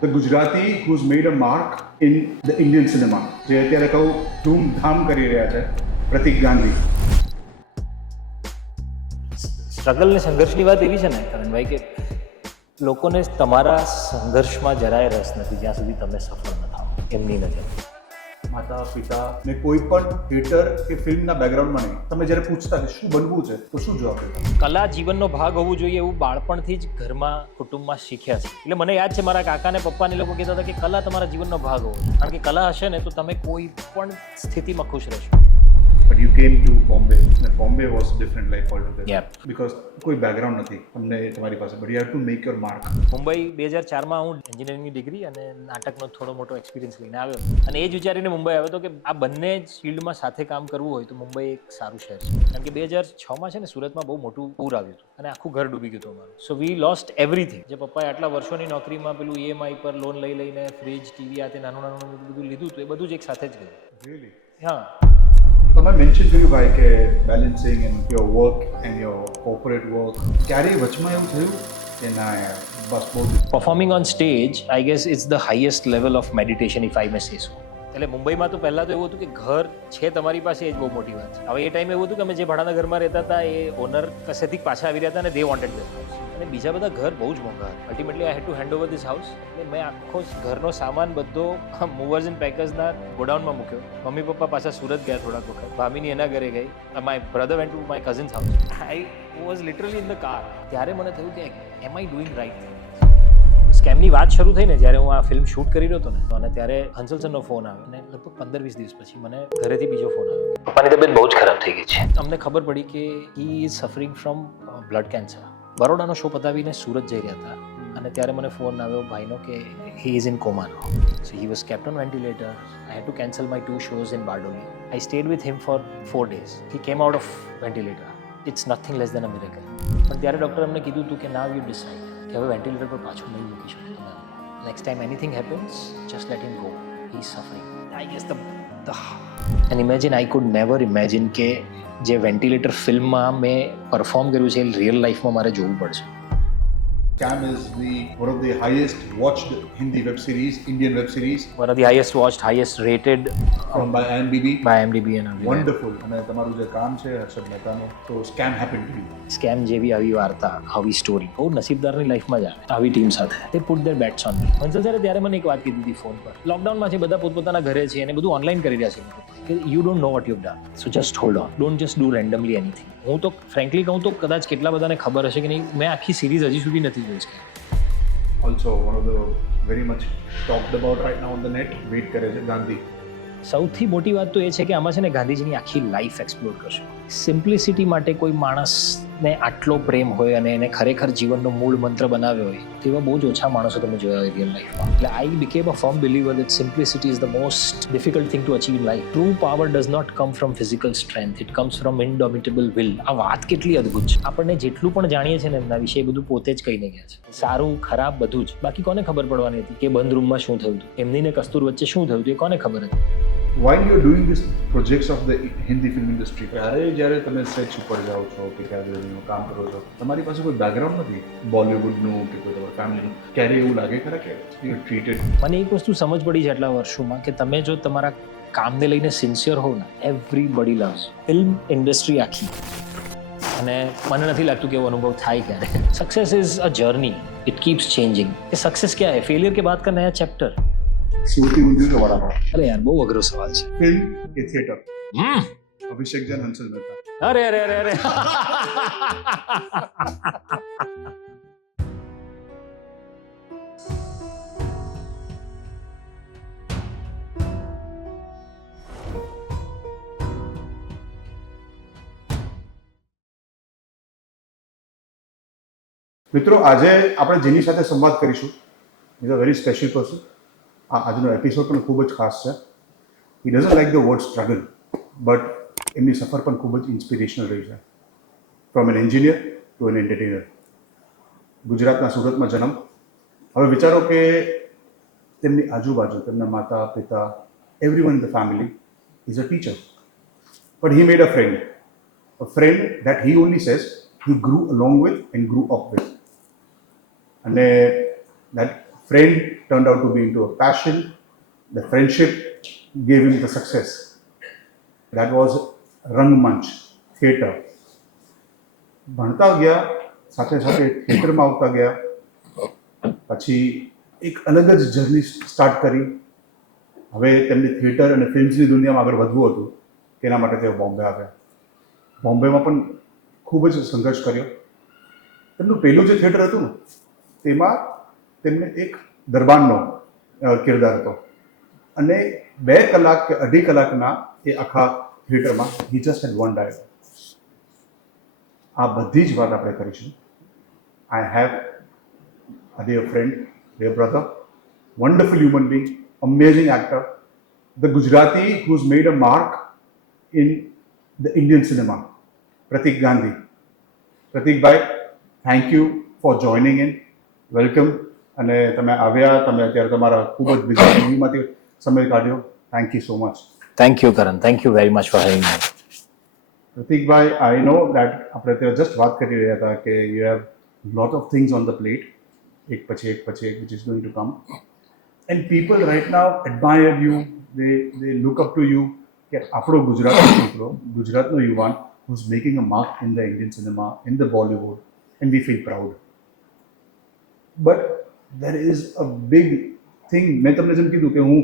The Gujarati who's made a mark in the Indian cinema. જે અત્યારે કહું ધૂમધામ કરી રહ્યા છે પ્રતીક ગાંધી. સ્ટ્રગલ ને સંઘર્ષની વાત એવી છે ને કરણભાઈ કે લોકોને તમારા સંઘર્ષમાં જરાય રસ નથી જ્યાં સુધી તમે સફળ ન થાઓ એમની નજર. માતા પિતા ને કોઈ પણ થિયેટર કે ફિલ્મના બેકગ્રાઉન્ડમાં નહીં, તમે જ્યારે પૂછતા કે શું બનવું છે તો શું જવાબ દેતા? કલા જીવનનો ભાગ હોવું જોઈએ એવું બાળપણથી જ ઘરમાં કુટુંબમાં શીખ્યા છે. એટલે મને યાદ છે મારા કાકા ને પપ્પાને લોકો કહેતા હતા કે કલા તમારા જીવનનો ભાગ હોવો જોઈએ, કારણ કે કલા હશે ને તો તમે કોઈ પણ સ્થિતિમાં ખુશ રહેશો. But you came to Bombay. And Bombay was different life altogether. Yeah. Because કોઈ બેકગ્રાઉન્ડ નથી તમને તમારી પાસે, but you have to make your mark. Mumbai 2004માં હું એન્જિનિયરિંગની ડિગ્રી અને નાટકનો થોડો મોટો એક્સપિરિયન્સ લઈને આવ્યો અને એ જ વિચારીને મુંબઈ આવ્યો હતો કે આ બંને જ ફિલ્ડમાં સાથે કામ કરવું હોય તો મુંબઈ એક સારું શહેર છે. કારણ કે 2006માં છે ને સુરતમાં બહુ મોટું પૂર આવ્યું હતું અને આખું ઘર ડૂબી ગયું હતું અમારું. સો વી લોસ્ટ એવરીથિંગ. જે પપ્પાએ આટલા વર્ષોની નોકરીમાં પેલું EMI પર લોન લઈને ફ્રીજ, ટીવી આ તે નાનું બધું લીધું હતું, એ બધું જ એક સાથે જ ગયું. Really? હા. તમે મેન્શન કર્યું ભાઈ કે balancing and your work and your corporate work, ક્યારેય વચમાં એવું થયું કે ના યાર બસ બહુ performing on stage I guess it's the highest level of meditation if I may say so. એટલે મુંબઈમાં તો પહેલાં તો એવું હતું કે ઘર છે તમારી પાસે એ જ બહુ મોટી વાત છે. હવે એ ટાઈમે એવું હતું કે અમે જે ભાડાના ઘરમાં રહેતા હતા એ ઓનર કસેથી પાછા આવી રહ્યા હતા અને દે વોન્ટેડ ધીસ હાઉસ, અને બીજા બધા ઘર બહુ જ મોંઘા હતા. Ultimately I had to hand over this house. એટલે મેં આખો ઘરનો સામાન બધો મૂવર્સ એન્ડ પેકર્સના ગોડાઉનમાં મૂક્યો. મમ્મી પપ્પા પાછા સુરત ગયા થોડાક વખત, ભાભીની એના ઘરે ગઈ, my brother went to my cousin's house. I was literally in the car. ત્યારે મને થયું કે એમ આઈ ડુઈંગ રાઇટ થિંગ. સ્કેમની વાત શરૂ થઈ ને જ્યારે હું આ ફિલ્મ શૂટ કરી રહ્યો હતો ને, અને ત્યારે હંસલ સરનો ફોન આવ્યો અને લગભગ 15-20 દિવસ પછી મને ઘરેથી બીજો ફોન આવ્યો. પપ્પાની તબિયત બહુ જ ખરાબ થઈ ગઈ છે. અમને ખબર પડી કે he is suffering from blood cancer. બરોડાનો શો પતાવીને સુરત જઈ રહ્યા હતા અને ત્યારે મને ફોન આવ્યો ભાઈનો કે he is in coma now. So he was kept on ventilator. I had to cancel my 2 shows in Bardoli. I stayed with him for 4 days. He came out of ventilator. It's nothing less than a miracle. પણ ત્યારે ડૉક્ટરે અમને કીધું હતું કે now you decide કે હવે ventilator પર પાછું નહીં મૂકી શકો તમે. Next time anything happens just let him go. He is suffering. I gas and imagine, I could never imagine કે જે વેન્ટિલેટર ફિલ્મમાં મેં પરફોર્મ કર્યું છે એ રિયલ લાઈફમાં મારે જોવું પડશે. Scam is one of the highest watched Hindi web series, Indian web series. One of the highest watched, highest rated By IMDb. by IMDb and everything. Wonderful. અને તમારું જે કામ છે હર્ષદ મહેતાનું, તો scam happen to you. Scam જેવી આવી વાર્તા, આવી સ્ટોરી બહુ નસીબદારની લાઈફમાં જ આવે આવી ટીમ સાથે. તે put their bets on me. Hansal સરે ત્યારે મને એક વાત કીધી હતી ફોન પર. લોકડાઉનમાં છે, બધા પોતપોતાના ઘરે છે અને બધું ઓનલાઈન કરી રહ્યા છે કે you don't know what you have done, so just hold on, don't just do randomly anything. હું તો ફ્રેન્કલી કહું તો કદાચ કેટલા બધાને ખબર હશે કે નહીં, મેં આખી સિરીઝ હજી સુધી નથી જોઈ છે. Also one of the very much talked about right now on the net, wait કરે છે ગાંધી. સૌથી મોટી વાત તો એ છે કે આમાં છે ને ગાંધીજીની આખી લાઈફ એક્સપ્લોર કરશે. સિમ્પ્લિસિટી માટે કોઈ માણસને આટલો પ્રેમ હોય અને એને ખરેખર જીવનનો મૂળ મંત્ર બનાવ્યો હોય તેવા બહુ જ ઓછા માણસો તમે જોયા હોય રિયલ લાઈફમાં. એટલે I became a firm believer that simplicity is the most difficult thing to achieve in life. True power does not come from physical strength, it comes from indomitable will. આ વાત કેટલી અદ્ભુત છે. આપણને જેટલું પણ જાણીએ છીએ ને એમના વિશે એ બધું પોતે જ કહીને ગયા છે. સારું ખરાબ બધું જ. બાકી કોને ખબર પડવાની હતી કે બંધ રૂમમાં શું થયું હતું, એમની ને કસ્તુર વચ્ચે શું થયું હતું, એ કોને ખબર હતી. While you are doing this projects of the Hindi film industry, જ્યારે તમે સેટ ઉપર જાઓ છો કે ક્યારે કામ કરો છો, તમારી પાસે કોઈ બેકગ્રાઉન્ડ નથી બોલિવૂડનું કે કોઈ તમારા ફેમિલીનું, ક્યારે એવું લાગે ખરા કે યુ આર ટ્રીટેડ? મને એક વસ્તુ સમજ પડી છે આટલા વર્ષોમાં કે તમે જો તમારા કામને લઈને સિન્સિયર હો ને, એવરીબડી લવ્સ. ફિલ્મ ઇન્ડસ્ટ્રી આખી, અને મને નથી લાગતું કે એવો અનુભવ થાય ક્યારે. Success is a journey, it keeps changing. A success ક્યાં હે? फेलियर के बाद का नया चैप्टर. સૌથી ઊંધું કે વડાપાવ? અરે યાર બહુ અઘરો સવાલ છે. ફિલ્મ કે થિયેટર? અભિષેક જૈન, હંસલ મહેતા. અરે અરે અરે અરે મિત્રો, આજે આપણે જેની સાથે સંવાદ કરીશું is a very special person. આજનો એપિસોડ પણ ખૂબ જ ખાસ છે. He doesn't like the word struggle, but એમની સફર પણ ખૂબ જ ઇન્સ્પિરેશનલ રહી છે. From an engineer to an entertainer. ગુજરાતના સુરતમાં જન્મ. હવે વિચારો કે તેમની આજુબાજુ તેમના માતા પિતા, everyone in the family is a teacher, but he made a friend that he only says he grew along with and grew up with. And that friend turned out to be into a passion. The friendship gave him the success. That was Rangmanch, theatre. ભણતા ગયા સાથે સાથે થિયેટરમાં આવતા ગયા, પછી એક અલગ જ જર્ની સ્ટાર્ટ કરી. હવે તેમને થિયેટર અને ફિલ્મ્સની દુનિયામાં આગળ વધવું હતું, તેના માટે તેઓ બોમ્બે આવ્યા. બોમ્બેમાં પણ ખૂબ જ સંઘર્ષ કર્યો. તેમનું પહેલું જે થિયેટર હતું ને, તેમાં તેમને એક દરબારનો કિરદાર હતો, અને 2 કલાક કે 2.5 કલાકના એ આખા થિયેટરમાં he just had one dialogue. આ બધી જ વાત આપણે કરીશું. I have a dear friend, dear brother, wonderful human being, amazing actor, the Gujarati who's made a mark in the Indian cinema, Pratik Gandhi. Pratik bhai, thank you for joining in. Welcome. અને તમે આવ્યા, તમે અત્યારે તમારા ખૂબ જ busy મૂવીમાંથી સમય કાઢ્યો. Thank you so much. Thank you Karan, thank you very much for having me. પ્રતિકભાઈ, આઈ નો દેટ આપણે અત્યારે જસ્ટ વાત કરી રહ્યા હતા કે you have lot of things on the plate, એક પછી એક which is going to come, and people right now admire you, they look up to you, કે આપણો ગુજરાતનો છોકરો, ગુજરાતનો યુવાન who is making a mark in the Indian cinema, in the Bollywood, and we feel proud. But there is a big thing. મેં તમને જેમ કીધું કે હું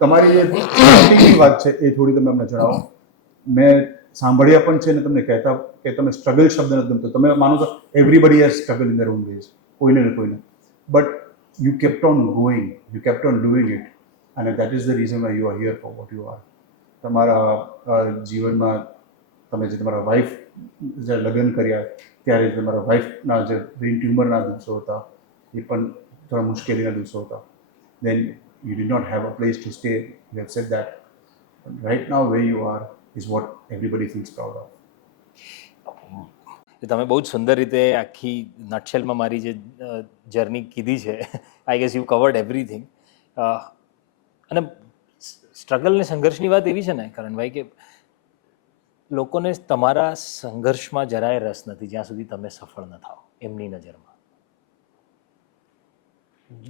તમારી જે સ્ટ્રગલિંગની વાત છે એ થોડી તમે અમને જણાવો. મેં સાંભળ્યા પણ છે ને તમને કહેતા કે તમે સ્ટ્રગલ શબ્દ નથી ગમતો. તમે માનો છો everybody has struggle in their own ways, કોઈને ને કોઈને, but you kept on going, you kept on doing it, અને that is the reason why you are here for what you are. તમારા જીવનમાં તમે જે તમારા વાઈફ જે લગ્ન કર્યા ત્યારે તમારા વાઈફના જે બ્રેઇન ટ્યુમરના દિવસો હતા, એ પણ થોડા મુશ્કેલીના દિવસો હતા. Then you did not have a place to stay, you have said that. Right now way you are is what everybody feels proud of. તમે બહુ જ સુંદર રીતે આખી નટશેલમાં મારી જે જર્ની કીધી છે. I guess you covered everything. અને સ્ટ્રગલ ને સંઘર્ષની વાત એવી છે ને કરણભાઈ, કે લોકોને તમારા સંઘર્ષમાં જરાય રસ નથી જ્યાં સુધી તમે સફળ ન થાઓ. એમની નજરમાં,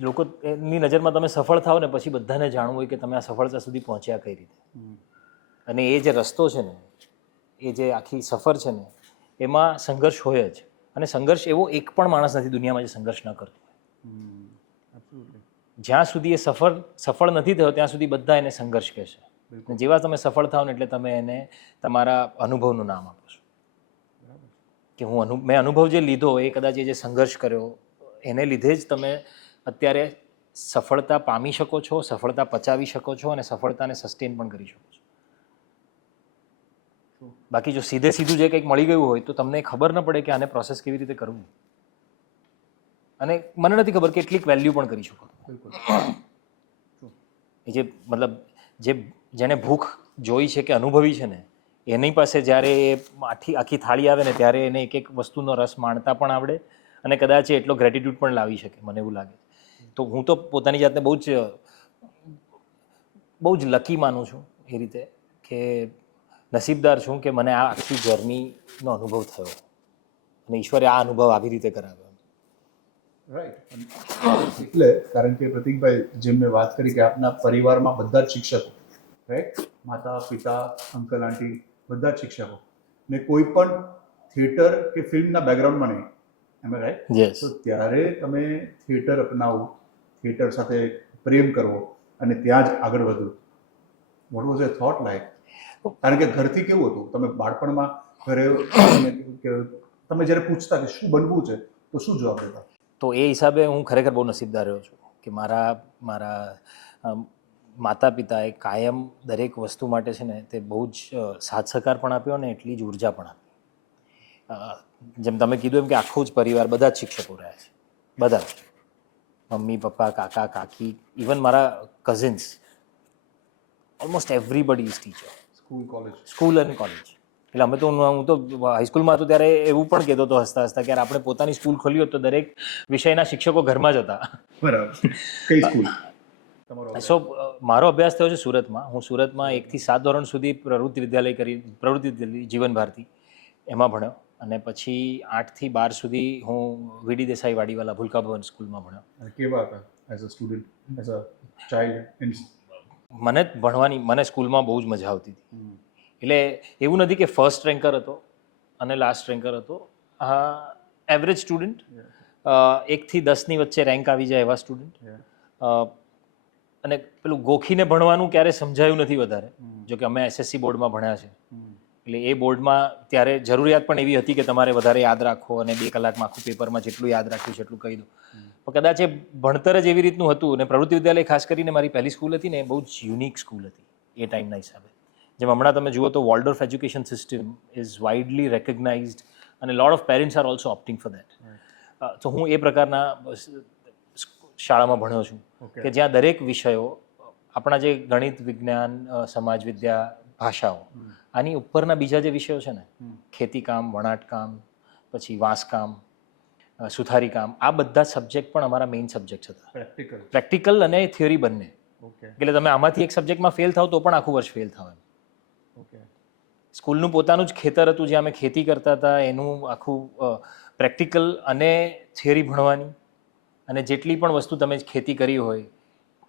લોકોની નજરમાં તમે સફળ થાઓ ને પછી બધાને જાણવું હોય કે તમે આ સફળતા સુધી પહોંચ્યા કઈ રીતે. અને એ જે રસ્તો છે ને, એ જે આખી સફર છે ને, એમાં સંઘર્ષ હોય જ. અને સંઘર્ષ એવો એક પણ માણસ નથી દુનિયામાં જે સંઘર્ષ ન કરતો હોય. જ્યાં સુધી એ સફળ નથી થયો ત્યાં સુધી બધા એને સંઘર્ષ કહેશે. જેવા તમે સફળ થાવ ને એટલે તમે એને તમારા અનુભવનું નામ આપો છો. કે મેં અનુભવ જે લીધો એ કદાચ એ જે સંઘર્ષ કર્યો એને લીધે જ તમે અત્યારે સફળતા પામી શકો છો, સફળતા પચાવી શકો છો અને સફળતાને સસ્ટેન પણ કરી શકો છો. બાકી જો સીધું જે કંઈક મળી ગયું હોય તો તમને ખબર ન પડે કે આને પ્રોસેસ કેવી રીતે કરવું. અને મને નથી ખબર કેટલીક વેલ્યુ પણ કરી શકો. જે મતલબ જેને ભૂખ જોઈ છે કે અનુભવી છે ને, એની પાસે જ્યારે એ આખી થાળી આવે ને ત્યારે એને એક એક વસ્તુનો રસ માણતા પણ આવડે અને કદાચ એટલો ગ્રેટિટ્યૂડ પણ લાવી શકે, મને એવું લાગે. તો હું તો પોતાની જાતને બહુ જ લકી માનું છું એ રીતે કે નસીબદાર છું કે મને આ આખી જર્નીનો અનુભવ થયો અને ઈશ્વરે આ અનુભવ આવી રીતે કરાવ્યો. રાઈટ. એટલે કારણ કે પ્રતિકભાઈ, જેમ મેં વાત કરી કે આપના પરિવારમાં બધા જ શિક્ષકો, રાઈટ, માતા પિતા, અંકલ આંટી બધા જ શિક્ષકો, ને કોઈ પણ થિયેટર કે ફિલ્મના બેકગ્રાઉન્ડમાં નહીં, એમ રાઈટ? યસ. તો ત્યારે તમે થિયેટર અપનાવવું, થિયેટર સાથે પ્રેમ કરવો અને ત્યાં જ આગળ વધવું, what was A thought like? કારણ કે ઘરથી કેવું હતું, તમે બાળપણમાં ઘરે તમે જ્યારે પૂછતા કે શું બનવું છે તો શું જવાબ દેતા? તો એ હિસાબે હું ખરેખર બહુ નસીબદાર રહ્યો છું કે મારા માતા પિતાએ કાયમ દરેક વસ્તુ માટે છે ને તે બહુ જ સાથ સહકાર પણ આપ્યો અને એટલી જ ઉર્જા પણ આપી. જેમ તમે કીધું એમ કે આખું જ પરિવાર બધા જ શિક્ષકો રહ્યા છે, બધા જ, મમ્મી પપ્પા, કાકા કાકી, ઇવન મારા cousins, almost everybody is teacher. School અને કોલેજ. એટલે અમે તો હું તો હાઈસ્કૂલમાં હતો ત્યારે એવું પણ કહેતો હતો હસતા હસતા કે આપણે પોતાની સ્કૂલ ખોલી હોત તો દરેક વિષયના શિક્ષકો ઘરમાં જ હતા. બરાબર. કઈ સ્કૂલ? સો મારો અભ્યાસ થયો છે સુરતમાં. હું સુરતમાં 1 થી 7 ધોરણ સુધી પ્રવૃત્તિ વિદ્યાલય જીવન ભારતી એમાં ભણ્યો અને પછી 8 થી 12 સુધી હું વીડી દેસાઈ વાડીવાલા ભૂલકા ભવન સ્કૂલમાં ભણ્યો. કેવા હતા? As a student, as a child? મને સ્કૂલમાં બહુ જ મજા આવતી હતી. એટલે એવું નથી કે ફર્સ્ટ રેન્કર હતો અને લાસ્ટ રેન્કર હતો. એવરેજ સ્ટુડન્ટ, 1 થી 10ની વચ્ચે રેન્ક આવી જાય એવા સ્ટુડન્ટ. અને પેલું ગોખીને ભણવાનું ક્યારે સમજાયું નથી વધારે, જો કે અમે SSC બોર્ડમાં ભણ્યા છે. એટલે એ બોર્ડમાં ત્યારે જરૂરિયાત પણ એવી હતી કે તમારે વધારે યાદ રાખો અને 2 કલાકમાં આખું પેપરમાં જેટલું યાદ રાખ્યું છે એટલું કહી દો. પણ કદાચ એ ભણતર જ એવી રીતનું હતું. અને પ્રવૃત્તિ વિદ્યાલય ખાસ કરીને મારી પહેલી સ્કૂલ હતી ને, એ બહુ જ યુનિક સ્કૂલ હતી એ ટાઈમના હિસાબે. જેમ હમણાં તમે જુઓ તો Waldorf education system is widely recognised અને lot of parents are also opting for that. તો હું એ પ્રકારના શાળામાં ભણ્યો છું કે જ્યાં દરેક વિષયો, આપણા જે ગણિત, વિજ્ઞાન, સમાજ વિદ્યા, ભાષાઓ, આની ઉપરના બીજા જે વિષયો છે ને, ખેતીકામ, વણાટકામ, પછી વાંસકામ, સુથારીકામ, આ બધા સબ્જેક્ટ પણ અમારા મેઇન સબ્જેક્ટ હતા. પ્રેક્ટિકલ અને થિયરી બંને. એટલે તમે આમાંથી એક સબ્જેક્ટમાં ફેલ થાવ તો પણ આખું વર્ષ ફેલ થાવ એમ. સ્કૂલનું પોતાનું જ ખેતર હતું જ્યાં અમે ખેતી કરતા હતા. એનું આખું પ્રેક્ટિકલ અને થિયરી ભણવાની. અને જેટલી પણ વસ્તુ તમે ખેતી કરી હોય,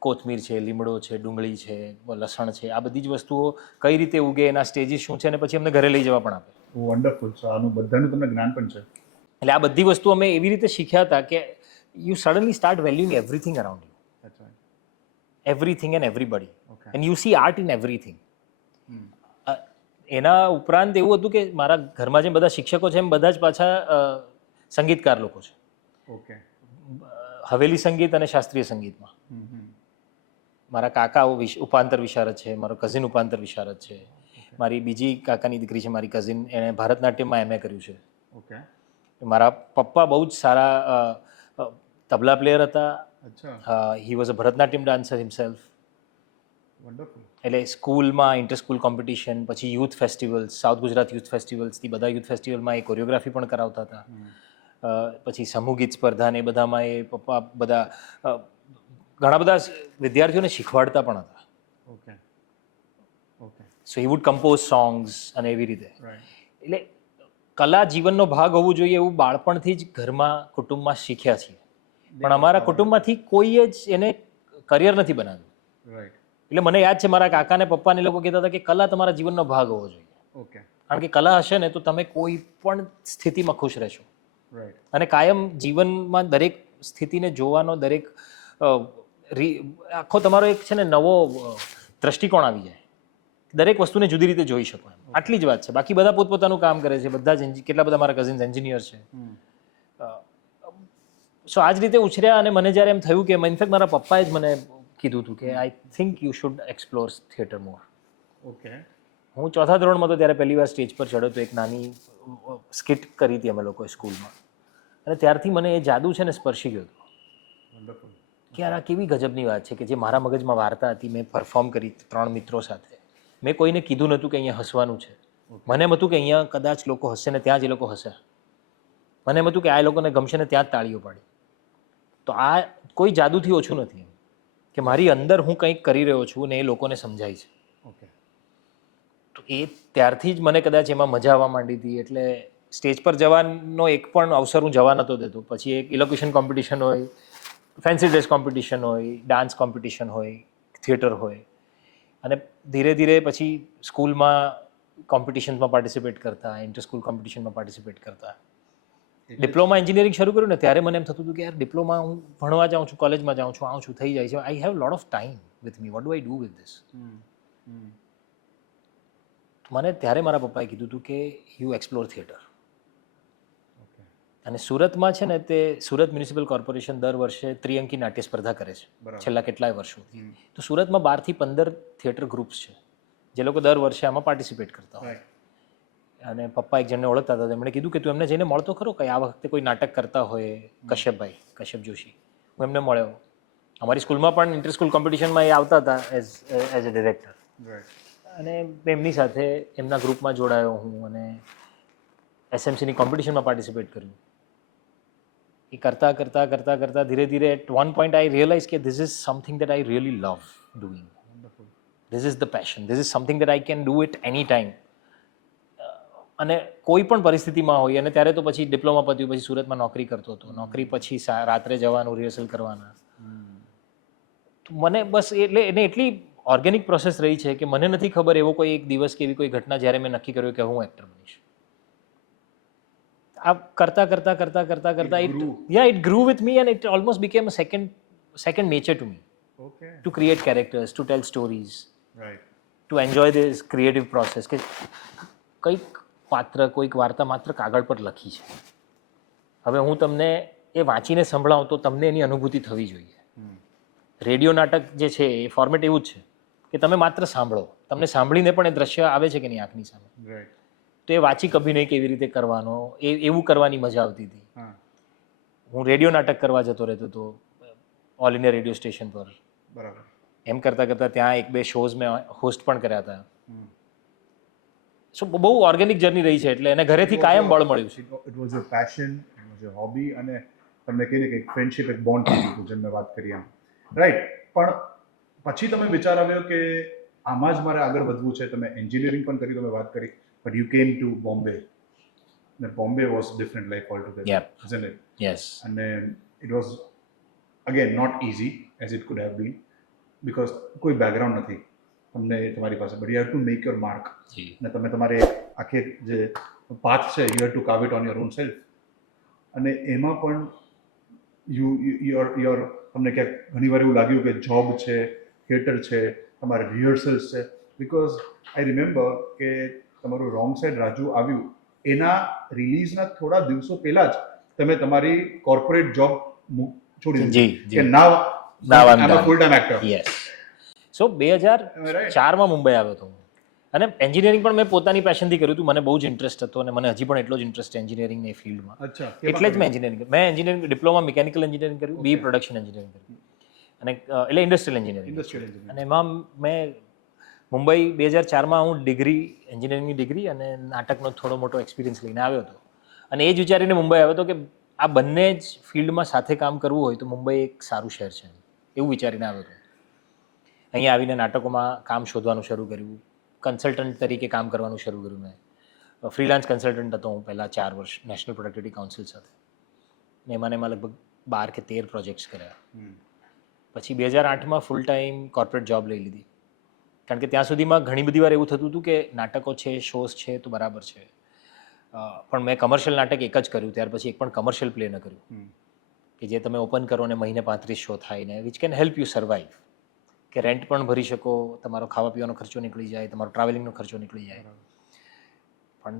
કોથમીર છે, લીમડો છે, ડુંગળી છે, લસણ છે, આ બધી જ વસ્તુઓ કઈ રીતે ઉગે, એના સ્ટેજીસ શું છે, અને પછી અમને ઘરે લઈ જવા પણ આપે. વન્ડરફુલ. સો આનું બધાનું તમને જ્ઞાન પણ છે. એટલે આ બધી વસ્તુ અમે એવી રીતે શીખ્યા હતા કે you suddenly start valuing everything around you, everything and everybody, and you see art in everything. એના ઉપરાંત એવું હતું કે મારા ઘરમાં જેમ બધા શિક્ષકો છે એમ બધા જ પાછા સંગીતકાર લોકો છે. હવેલી સંગીત અને શાસ્ત્રીય સંગીતમાં મારા કાકા ઉપાંતર વિશારદ છે, મારો કઝિન ઉપાંતર વિશારદ છે, મારી બીજી કાકાની દીકરી છે મારી કઝિન, એણે ભરતનાટ્યમમાં MA કર્યું છે. મારા પપ્પા બહુ જ સારા તબલા પ્લેયર હતા. He was a Bharatanatyam dancer himself. એટલે સ્કૂલમાં ઇન્ટર સ્કૂલ કોમ્પિટિશન, પછી youth festivals, south Gujarat youth ફેસ્ટિવલ્સથી બધા યુથ ફેસ્ટિવલમાં એ કોરિયોગ્રાફી પણ કરાવતા હતા. પછી સમૂહ ગીત સ્પર્ધા ને એ બધામાં એ પપ્પા ઘણા બધા વિદ્યાર્થીઓને શીખવાડતા પણ હતા. સો હી વુડ કમ્પોઝ સોંગ્સ અને એવી રીતે. એટલે કલા જીવનનો ભાગ હોવું જોઈએ એવું બાળપણથી જ ઘરમાં, કુટુંબમાં શીખ્યા છીએ. પણ અમારા કુટુંબમાંથી કોઈએ જ એને કરિયર નથી બનાવ્યું. એટલે મને યાદ છે મારા કાકા ને પપ્પાને લોકો કહેતા હતા કે કલા તમારા જીવનનો ભાગ હોવો જોઈએ. કારણ કે કલા હશે ને તો તમે કોઈ પણ સ્થિતિમાં ખુશ રહેશો. અને કાયમ જીવનમાં દરેક સ્થિતિને જોવાનો, દરેક આખો તમારો એક છે ને નવો દ્રષ્ટિકોણ આવી જાય. દરેક વસ્તુને જુદી રીતે જોઈ શકો એમ. આટલી જ વાત છે. બાકી બધા પોતપોતાનું કામ કરે છે. બધા જ કેટલા બધા મારા કઝિન્સ એન્જિનિયર છે. સો આ જ રીતે ઉછર્યા. અને મને જ્યારે એમ થયું કે ઇનફેક્ટ મારા પપ્પાએ જ મને કીધું હતું કે I think you should explore theatre more. હું 4થા ધોરણમાં હતો ત્યારે પહેલી વાર સ્ટેજ પર ચડ્યો હતો. એક નાની સ્કિટ કરી હતી અમે લોકોએ સ્કૂલમાં. અને ત્યારથી મને એ જાદુ છે ને સ્પર્શી ગયો હતો કે યાર આ કેવી ગજબની વાત છે કે જે મારા મગજમાં વાર્તા હતી મેં પરફોર્મ કરી 3 મિત્રો સાથે. મેં કોઈને કીધું નહોતું કે અહીંયા હસવાનું છે. મને એમ હતું કે અહીંયા કદાચ લોકો હસે ને ત્યાં જ એ લોકો હસે. મને એમ હતું કે આ લોકોને ગમશે ને ત્યાં જ તાળીઓ પાડી. તો આ કોઈ જાદુથી ઓછું નથી કે મારી અંદર હું કંઈક કરી રહ્યો છું ને એ લોકોને સમજાય છે. તો એ ત્યારથી જ મને કદાચ એમાં મજા આવવા માંડી હતી. એટલે સ્ટેજ પર જવાનો એક પણ અવસર હું જવા નહોતો દેતો. પછી એક ઇલોક્યુશન કોમ્પિટિશન હોય, ફેન્સી ડ્રેસ કોમ્પિટિશન હોય, ડાન્સ કોમ્પિટિશન હોય, થિયેટર હોય. અને ધીરે ધીરે પછી સ્કૂલમાં કોમ્પિટિશન્સમાં પાર્ટિસિપેટ કરતા, ઇન્ટર સ્કૂલ કોમ્પિટિશનમાં પાર્ટિસિપેટ કરતા. ડિપ્લોમા એન્જિનિયરિંગ શરૂ કર્યું ને ત્યારે મને એમ થતું હતું કે યાર ડિપ્લોમા હું ભણવા જાઉં છું, કોલેજમાં જાઉં છું, આવું છું, થઈ જાય છે. I have lot of time with me. What do I do with this? મને ત્યારે મારા પપ્પાએ કીધું હતું કે યુ એક્સપ્લોર થિયેટર. અને સુરતમાં છે ને તે સુરત મ્યુનિસિપલ કોર્પોરેશન દર વર્ષે ત્રિઅંકી નાટ્ય સ્પર્ધા કરે છે છેલ્લા કેટલાય વર્ષોથી. તો સુરતમાં 12 થી 15 થિયેટર ગ્રુપ્સ છે જે લોકો દર વર્ષે આમાં પાર્ટિસિપેટ કરતા હોય. અને પપ્પા એક જણને ઓળખતા હતા. એમણે કીધું કે તું એમને જઈને મળતો ખરો કે આ વખતે કોઈ નાટક કરતા હોય. કશ્યપ જોશી, હું એમને મળ્યો. અમારી સ્કૂલમાં પણ ઇન્ટર સ્કૂલ કોમ્પિટિશનમાં એ આવતા હતા એઝ અ ડિરેક્ટર. અને એમની સાથે એમના ગ્રુપમાં જોડાયો હું અને SMCની કોમ્પિટિશનમાં પાર્ટિસિપેટ કર્યું. એ કરતાં ધીરે ધીરે at one point I realise કે this is something that I really love doing. This is the passion. This is something that I can do it any time. અને કોઈ પણ પરિસ્થિતિમાં હોય. અને ત્યારે તો પછી ડિપ્લોમા પત્યું, પછી સુરતમાં નોકરી કરતો હતો. નોકરી પછી રાત્રે જવાનું, રિહર્સલ કરવાના. તો મને બસ એટલે એને એટલી ઓર્ગેનિક પ્રોસેસ રહી છે કે મને નથી ખબર એવો કોઈ એક દિવસ કે એવી કોઈ ઘટના જ્યારે મેં નક્કી કર્યું કે હું એક્ટર બનીશ. આ કરતા કરતા કરતા કરતા કરતા it grew with me and it almost became a second nature to me okay to create characters, to tell stories, right to enjoy this creative process. કે કંઈક પાત્ર, કોઈક વાર્તા માત્ર કાગળ પર લખી છે. હવે હું તમને એ વાંચીને સંભળાવું તો તમને એની અનુભૂતિ થવી જોઈએ. રેડિયો નાટક જે છે એ ફોર્મેટ એવું જ છે કે તમે માત્ર સાંભળો, તમને સાંભળીને પણ એ દ્રશ્ય આવે છે કે નહીં આંખની સામે. રાઈટ તો એ વાચિક અભિનય કેવી રીતે કરવાનો એવું કરવાની મજા આવતી હતી. હા હું રેડિયો નાટક કરવા જતો રહેતો હતો ઓલ ઇન્ડિયા રેડિયો સ્ટેશન પર. બરાબર એમ કરતાં કરતાં ત્યાં એક બે શોઝ મેં હોસ્ટ પણ કર્યા હતા. સો બહુ ઓર્ગેનિક જર્ની રહી છે એટલે એને ઘરેથી કાયમ બળ મળ્યું છે. It was a passion, it was a hobby, અને તમને કહીને કે એક ફ્રેન્ડશિપ, એક બોન્ડ થઈ ગયું જેમ મેં વાત કરી એમ. રાઈટ. પણ પછી તમે વિચાર આવ્યો કે આમાં જ મારે આગળ વધવું છે. તમે એન્જિનિયરિંગ પણ કરી, તમે વાત કરી, but you came to Bombay. અને Bombay was different life all together, isn't it? Yes. And it was again not easy as it could have been, because કોઈ બેકગ્રાઉન્ડ નથી તમને તમારી પાસે, but you have to make your mark. અને તમે તમારે આખી જે પાથ છે you have to carve it on your own self. અને એમાં પણ યોર તમને ક્યાંક ઘણી વાર એવું લાગ્યું કે જોબ છે, થિયેટર છે, તમારે રિહર્સલ્સ છે. બિકોઝ આઈ રિમેમ્બર કે તમારું રોંગ સાઈડ રાજુ આવ્યું એના રિલીઝના થોડા દિવસો પહેલા જ તમે તમારી કોર્પોરેટ જોબ છોડી દીધી કે નાવ ફૂલ ટાઈમ એક્ટર. યસ. સો 2004માં મુંબઈ આવ્યો હતો હું. અને એન્જિનિયરિંગ પણ મેં પોતાની પેશનથી કર્યું હતું. મને બહુ જ ઇન્ટરેસ્ટ હતો અને મને હજી પણ એટલો જ ઇન્ટરેસ્ટ છે એન્જિનિયરિંગની ફિલ્ડમાં. અચ્છા. એટલે જ મેં એન્જિનિયરિંગ ડિપ્લોમા મિકેનિકલ એન્જિનિયરિંગ કર્યું, બી પ્રોડક્શન એન્જિનિયરિંગ કર્યું, અને એટલે ઇન્ડસ્ટ્રીયલ એન્જિનિયરિંગ. અને એમાં મેં મુંબઈ 2004માં હું એન્જિનિયરિંગની ડિગ્રી અને નાટકનો થોડો મોટો એક્સપિરિયન્સ લઈને આવ્યો હતો. અને એ જ વિચારીને મુંબઈ આવ્યો હતો કે આ બંને જ ફિલ્ડમાં સાથે કામ કરવું હોય તો મુંબઈ એક સારું શહેર છે એવું વિચારીને આવ્યો હતો. અહીંયા આવીને નાટકોમાં કામ શોધવાનું શરૂ કર્યું. કન્સલ્ટન્ટ તરીકે કામ કરવાનું શરૂ કર્યું. મેં ફ્રીલાન્સ કન્સલ્ટન્ટ હતો હું પહેલાં 4 વર્ષ નેશનલ પ્રોડક્ટિવિટી કાઉન્સિલ સાથે. ને એમાં લગભગ 12 કે 13 પ્રોજેક્ટ્સ કર્યા. પછી 2008માં ફૂલ ટાઈમ કોર્પોરેટ જોબ લઈ લીધી. કારણ કે ત્યાં સુધીમાં ઘણી બધી વાર એવું થતું હતું કે નાટકો છે, શોઝ છે તો બરાબર છે, પણ મેં કમર્શિયલ નાટક એક જ કર્યું. ત્યાર પછી એક પણ કમર્શિયલ પ્લે ન કર્યું કે જે તમે ઓપન કરો ને મહિને 35 શો થાય ને which can help you survive. કે રેન્ટ પણ ભરી શકો, તમારો ખાવા પીવાનો ખર્ચો નીકળી જાય, તમારો ટ્રાવેલિંગનો ખર્ચો નીકળી જાય. પણ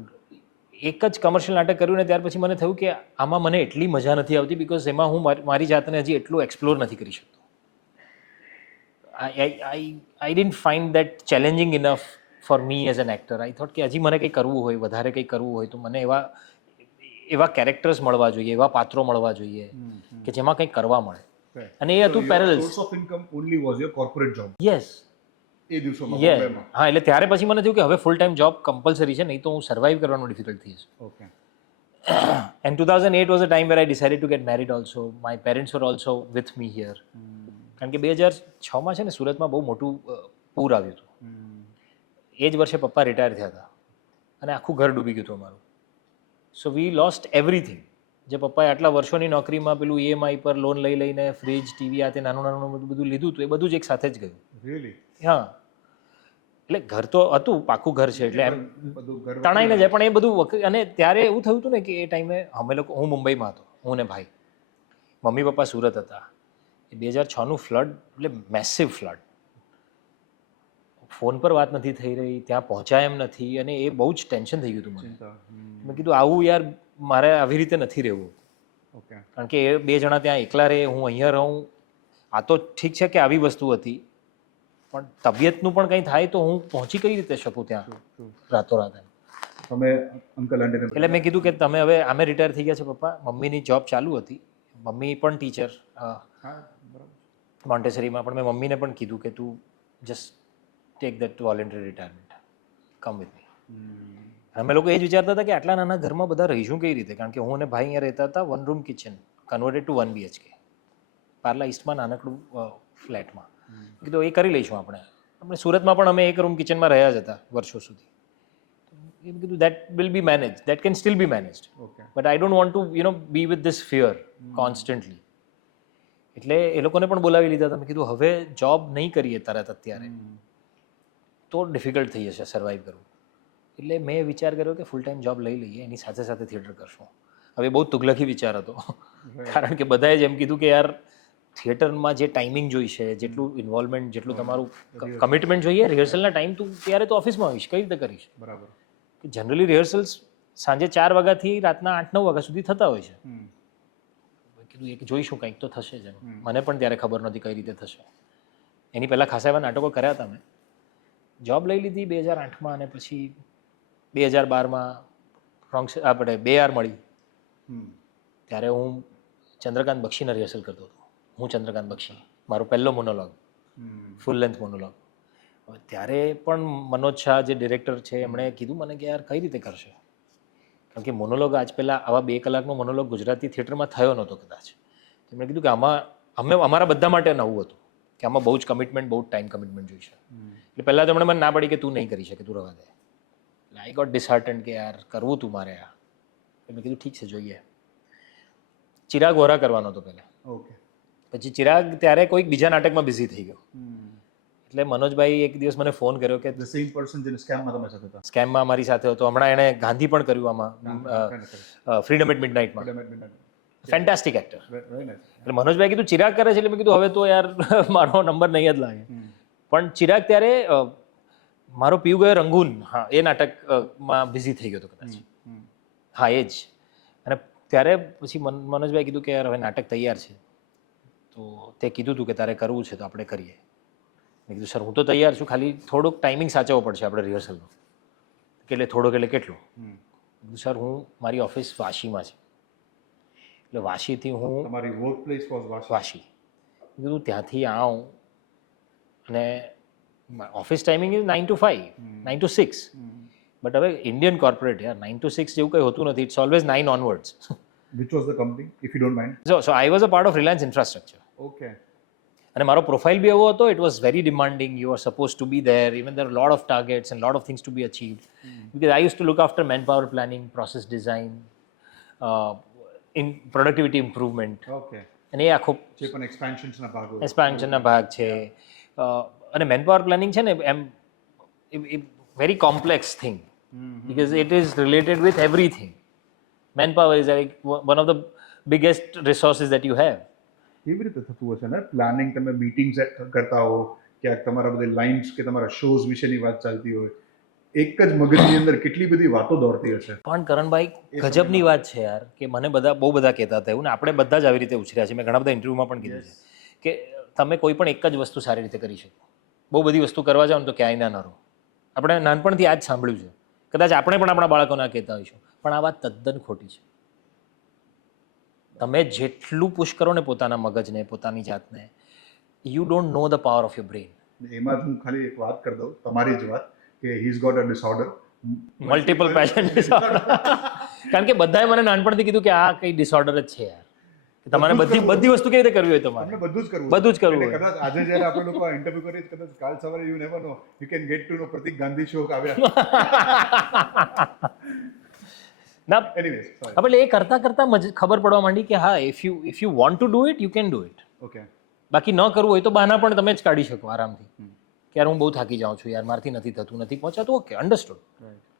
એક જ કમર્શિયલ નાટક કર્યું ને ત્યાર પછી મને થયું કે આમાં મને એટલી મજા નથી આવતી, બિકોઝ એમાં હું મારી જાતને હજી એટલું એક્સપ્લોર નથી કરી શકતો. I didn't find that challenging enough for me as an actor. I thought કે હજી મને કંઈ કરવું હોય, વધારે કંઈ કરવું હોય તો મને એવા કેરેક્ટર્સ મળવા જોઈએ, એવા પાત્રો મળવા જોઈએ કે જેમાં કંઈક કરવા મળે. અને એ હતું parallels. Source of income only was your corporate job. Yes. એ દિવસોમાં બોમ્બેમાં. હા, એટલે ત્યારે પછી મને થયું કે હવે ફૂલ ટાઈમ જોબ કમ્પલસરી છે, નહીં તો હું સર્વાઈવ કરવાનું ડિફિકલ્ટ થઈ જશે. Okay. And 2008 was a time where I decided to get married also. My parents were also with me here. કારણ કે 2006માં છે ને સુરતમાં બહુ મોટું પૂર આવ્યું હતું. એ જ વર્ષે પપ્પા રિટાયર થયા હતા અને આખું ઘર ડૂબી ગયું હતું અમારું. સો વી લોસ્ટ એવરીથિંગ. જે પપ્પાએ આટલા વર્ષોની નોકરીમાં પેલું EMI પર લોન લઈને ફ્રીજ, ટીવી આ તે નાનું બધું લીધું હતું, એ બધું જ એક સાથે જ ગયું. રિયલી? હા. એટલે ઘર તો હતું, પાકું ઘર છે એટલે એમ તણાઈને જાય, પણ એ બધું અને ત્યારે એવું થયું હતું ને કે એ ટાઈમે હું મુંબઈમાં હતો, હું ને ભાઈ. મમ્મી પપ્પા સુરત હતા. એ 2006નું ફ્લડ એટલે મેસિવ ફ્લડ. ફોન પર વાત નથી થઈ રહી, ત્યાં પહોંચાય એમ નથી, અને એ બહુ જ ટેન્શન થઈ ગયું હતું મને. મેં કીધું આવું યાર મારે આવી રીતે નથી રહેવું. ઓકે. કારણ કે એ 2 જણા ત્યાં એકલા રહે, હું અહીંયા રહું. આ તો ઠીક છે કે આવી વસ્તુ હતી, પણ તબિયતનું પણ કંઈ થાય તો હું પહોંચી કઈ રીતે શકું ત્યાં રાતોરાત. તમે અંકલ આંટીને એટલે મેં કીધું કે તમે હવે અમે રિટાયર થઈ ગયા છે પપ્પા, મમ્મીની જોબ ચાલુ હતી, મમ્મી પણ ટીચર મોન્ટેસરીમાં, પણ મેં મમ્મીને પણ કીધું કે તું just take that voluntary retirement, come with me. અમે લોકો એ જ વિચારતા હતા કે આટલા નાના ઘરમાં બધા રહીશું કઈ રીતે, કારણ કે હું અને ભાઈ અહીંયા રહેતા હતા 1 room kitchen converted to 1 BHK Parle ઈસ્ટમાં નાનકડું ફ્લેટમાં. કીધું એ કરી લઈશું આપણે સુરતમાં પણ અમે 1 રૂમ કિચનમાં રહ્યા જ હતા વર્ષો સુધી. એ કીધું that will be manage, that can still be managed, but I don't want to be with this fear constantly. એટલે એ લોકોને પણ બોલાવી લીધા. તમે કીધું હવે જોબ નહીં કરીએ તરત અત્યારે તો ડિફિકલ્ટ થઈ જશે સર્વાઈવ કરવું. એટલે મેં વિચાર કર્યો કે ફૂલ ટાઈમ જોબ લઈ લઈએ, એની સાથે સાથે થિયેટર કરશું. હવે બહુ તુગલકી વિચાર હતો, કારણ કે બધાએ જેમ કીધું કે યાર થિયેટરમાં જે ટાઈમિંગ જોઈશે, જેટલું ઇન્વોલ્વમેન્ટ, જેટલું તમારું કમિટમેન્ટ જોઈએ, રિહર્સલના ટાઈમ તું ત્યારે તો ઓફિસમાં આવીશ, કઈ રીતે કરીશ? બરાબર. કે જનરલી રિહર્સલ્સ સાંજે 4 વાગ્યાથી રાતના 8-9 વાગ્યા સુધી થતા હોય છે. કીધું એક જોઈશું, કંઈક તો થશે જ. મને પણ ત્યારે ખબર નહોતી કઈ રીતે થશે. એની પહેલાં ખાસા એવા નાટકો કર્યા હતા મેં. જોબ લઈ લીધી 2008માં, અને પછી 2012માં આપણે 2R મળી. ત્યારે હું ચંદ્રકાંત બક્ષીના રિહર્સલ કરતો હતો. હું ચંદ્રકાંત બક્ષી, મારો પહેલો મોનોલોગ, ફૂલ લેન્થ મોનોલોગ. ત્યારે પણ મનોજ શાહ જે ડિરેક્ટર છે એમણે કીધું મને કે યાર કઈ રીતે કરશે, કારણ કે મોનોલોગ આજ પહેલાં આવા 2 કલાકનો મોનોલોગ ગુજરાતી થિયેટરમાં થયો નહોતો કદાચ. એમણે કીધું કે આમાં અમારા બધા માટે નવું હતું કે આમાં બહુ જ કમિટમેન્ટ, બહુ જ ટાઈમ કમિટમેન્ટ જોઈશે. એટલે પહેલાં તો એમણે મને ના પાડી કે તું નહીં કરી શકે, તું રવા દે. એટલે આઈ ગોટ ડિસહાર્ટન્ડ કે યાર કરવું તું મારે આ. મેં કીધું ઠીક છે, જોઈએ. ચિરાગ વોરા કરવાનો હતો પહેલાં. ઓકે. પછી ચિરાગ ત્યારે કોઈક બીજા નાટકમાં બિઝી થઈ ગયો. એટલે મનોજભાઈ એક દિવસ મને ફોન કર્યો કે ધ સેમ પર્સન જેને સ્કેમમાં તમે સાથે હતા. સ્કેમમાં મારી સાથે હતો. હમણાં એણે ગાંધી પણ કર્યું આમાં, ફ્રીડમ એટ મિડનાઇટમાં. Fantastic actor. એટલે મનોજભાઈ કીધું ચિરાગ કરે છે, એટલે મેં કીધું હવે તો યાર મારો નંબર નહીં જ લાગે. પણ ચિરાગ ત્યારે મારો પીયુ ગયો રંગૂન, હા એ નાટકમાં બિઝી થઈ ગયો હતો કદાચ. હા એ જ. અને ત્યારે પછી મનોજભાઈ કીધું કે યાર હવે નાટક તૈયાર છે, તો તે કીધું હતું કે તારે કરવું છે તો આપણે કરીએ. મેં કીધું સર હું તો તૈયાર છું, ખાલી થોડુંક ટાઈમિંગ સાચવવો પડશે આપણે રિહર્સલનો. એટલે થોડોક એટલે કેટલું? સર હું મારી ઓફિસ વાશીમાં છે, એટલે વાશીથી હું તમારી વર્ક પ્લેસ વોઝ વાશી. કીધું ત્યાંથી આવું, અને office timing is 9 to 5, 9 to 6. બટ હવે ઇન્ડિયન કોર્પોરેટ યાર 9 to 6 જેવું કંઈ હોતું નથી. It's always 9 onwards. Which was the company, if you don't mind? So I was a part of Reliance Infrastructure. Okay. અને મારો પ્રોફાઇલ બી એવો હતો, it was very demanding. You are suppose to be there, even there lot of targets and lot of things to be achieved. Because I use to look after man power planning, process design, in productivity improvement. Okay. અને એ આખો જે પણ એક્સપેન્શન્સના ભાગ હોય. એક્સપાન્શનના ભાગ છે. અને main power planning છે ને am very complex thing, because it is related with everything. Man power is like one of the biggest resources that you have. કેવી રીતે થતું હશે ને પ્લાનિંગ? તમે મીટિંગ્સ કરતા હો, ક્યાંક તમારા બધા લાઇન્સ કે તમારા શોઝ વિશેની વાત ચાલતી હોય, એક જ મગજની અંદર કેટલી બધી વાતો દોડતી હશે. પણ કરણભાઈ ગજબની વાત છે યાર, કે મને બહુ બધા કહેતા હતા એવું, ને આપણે બધા જ આવી રીતે ઉછર્યા છે. મેં ઘણા બધા ઇન્ટરવ્યૂમાં પણ કીધું છે કે તમે કોઈ પણ એક જ વસ્તુ સારી રીતે કરી શકો. બહુ બધી વસ્તુ કરવા જાઓ ને તો ક્યાંય ના રહો. આપણે નાનપણથી આ જ સાંભળ્યું છે. કદાચ આપણે પણ આપણા બાળકોને આ કહેતા હોઈશું, પણ આ વાત તદ્દન ખોટી છે. તમે જેટલું પુશ કરો ને પોતાના મગજને, પોતાની જાતને, you don't know the power of your brain. એમાં જ હું ખાલી એક વાત કરી દઉં, તમારી જ વાત, કે he is got a disorder, multiple passion disorder. કારણ કે બધાએ મને નાનપણથી કીધું કે આ કઈ ડિસઓર્ડર જ છે યાર, કે તમારે બધી વસ્તુ કેવી રીતે કરવી હોય તમારે. તમને બધું જ કરવું હોય. કદાચ આજે જ્યારે આપણે લોકો ઇન્ટરવ્યુ કરીએ, કદાચ કાલ સવારે you never know, you can get to know Pratik Gandhi show આવ્યા. ના એનીવેઝ, સોરી. એટલે એ કરતા ખબર પડવા માંડી કે હા, if you want to do it, you can do it. Okay. બાકી ન કરવું હોય તો બહાના પણ તમે જ કાઢી શકો આરામથી, કે યાર હું બહુ થાકી જાઉં છું યાર, મારથી નથી થતું, નથી પહોંચાતું. ઓકે, અન્ડરસ્ટુડ,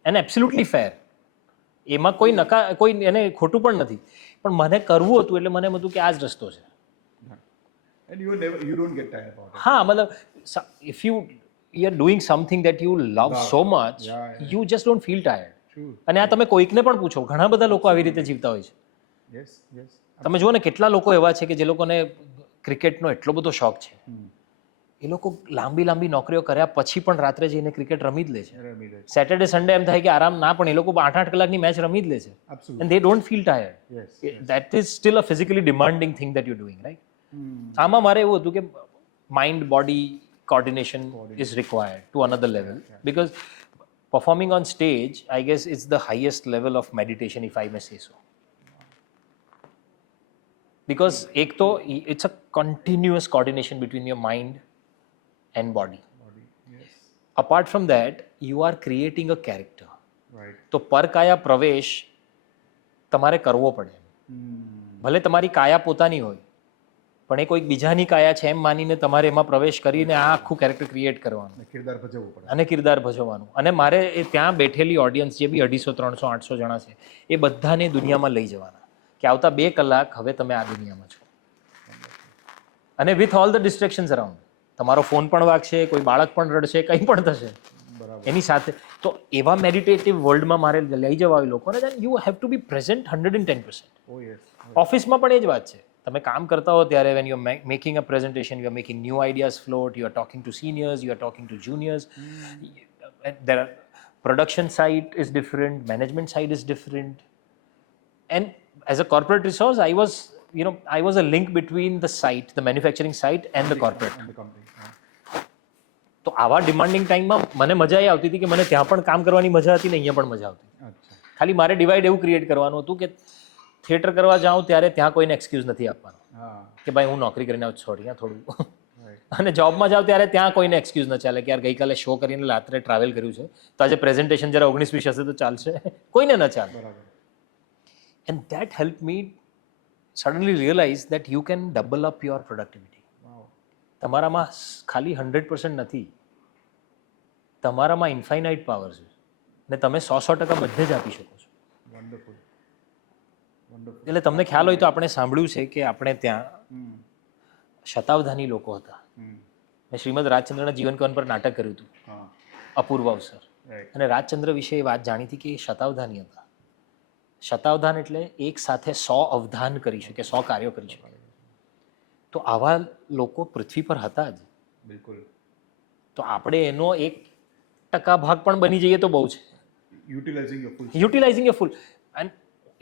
એન્ડ એબ્સોલ્યુટલી ફેર. એમાં કોઈ એને ખોટું પણ નથી. પણ મને કરવું હતું એટલે મને એમ હતું કે આ જ રસ્તો છે. And you don't get tired about it. હા, મતલબ if you are doing something that you love so much, you just don't feel tired. અને આ તમે કોઈકને પણ પૂછો, ઘણા બધા લોકો આવી રીતે જીવતા હોય છે. Yes. તમે જુઓ ને કેટલા લોકો એવા છે કે જે લોકોને ક્રિકેટનો એટલો બધો શોખ છે, એ લોકો લાંબી નોકરીઓ કર્યા પછી પણ રાત્રે જઈને ક્રિકેટ રમી જ લે છે. સેટરડે સન્ડે એમ થાય કે આરામ ના, પણ એ લોકો 8-8 કલાકની મેચ રમી જ લે છે. And they don't feel tired. That is still a physically demanding thing that you doing, right? આમાં મારે એવું હતું કે mind body coordination is required to another level, because performing on stage, I guess it's the highest level of meditation, if I may say so. Because ek to it's a continuous coordination between your mind and body. Apart from that, you are creating a character. Right. તો પરકાયા પ્રવેશ તમારે કરવો પડે. ભલે તમારી કાયા પોતાની હોય, પણ એ કોઈક બીજાની કાયા છે એમ માનીને તમારે એમાં પ્રવેશ કરીને આ આખું કેરેક્ટર ક્રિએટ કરવાનું અને કિરદાર ભજવવું પડે. અને કિરદાર ભજવવાનું. અને મારે એ ત્યાં બેઠેલી ઓડિયન્સ જે બી 250, 300, 800 જણા છે એ બધાને દુનિયામાં લઈ જવાના કે આવતા 2 કલાક હવે તમે આ દુનિયામાં છો. અને with all the distractions around. તમારો ફોન પણ વાગશે, કોઈ બાળક પણ રડશે, કંઈ પણ થશે બરાબર. એની સાથે. તો એવા મેડિટેટિવ વર્લ્ડમાં મારે લઈ જવા આવે લોકોને. Then you have to be present 110%. Oh yes. ઓફિસમાં પણ એ જ વાત છે. તમે કામ કરતા હો ત્યારે when you making a presentation, you are making new ideas float, you are talking two seniors, you are talking two juniors. There are production side is different, management side is different. And as a corporate resource, I was a link between the site, the manufacturing site and the corporate. And the company. હા. તો આવા demanding ટાઈમમાં મને મજા એ આવતી હતી કે મને ત્યાં પણ કામ કરવાની મજા હતી ને અહીંયા પણ મજા આવતી. અચ્છા. ખાલી મારે ડિવાઈડ એવું ક્રિએટ કરવાનું હતું કે થિયેટર કરવા જાઉં ત્યારે ત્યાં કોઈને એક્સક્યુઝ નથી આપવાનો હા. કે ભાઈ હું નોકરી કરીને આવું, સોરી હા થોડું. રાઈટ. અને જોબમાં જાઉં ત્યારે ત્યાં કોઈને એક્સક્યુઝ ન ચાલે કે યાર ગઈકાલે શો કરીને રાત્રે ટ્રાવેલ કર્યું છે તો આજે પ્રેઝન્ટેશન જરા 19-20 હશે તો ચાલશે. કોઈને ન ચાલે. બરાબર. And that help me suddenly realise that you can double up your productivity. Wow. તમારામાં ખાલી 100% નથી, તમારામાં ઇન્ફાઇનાઇટ પાવર છે ને તમે 100% બધે જ આપી શકો છો. વન્ડરફુલ. વન્ડરફુલ. એટલે તમને ખ્યાલ હોય તો આપણે સાંભળ્યું છે કે આપણે ત્યાં હમ. શતાવધાની લોકો હતા. હમ. મેં શ્રીમદ રાજચંદ્રના જીવનકવન પર નાટક કર્યું હતું, હા. અપૂર્વ અવસર. રાઈટ. અને રાજચંદ્ર વિશે એ વાત જાણી હતી કે એ શતાવધાની હતા. શતાવધાન એટલે એક સાથે 100 અવધાન કરી શકે, 100 કાર્યો કરી શકે. તો આવા લોકો પૃથ્વી પર હતા જ. બિલકુલ. તો આપણે એનો 1% ભાગ પણ બની જઈએ તો બહુ છે. Utilising your full. Utilizing your full, and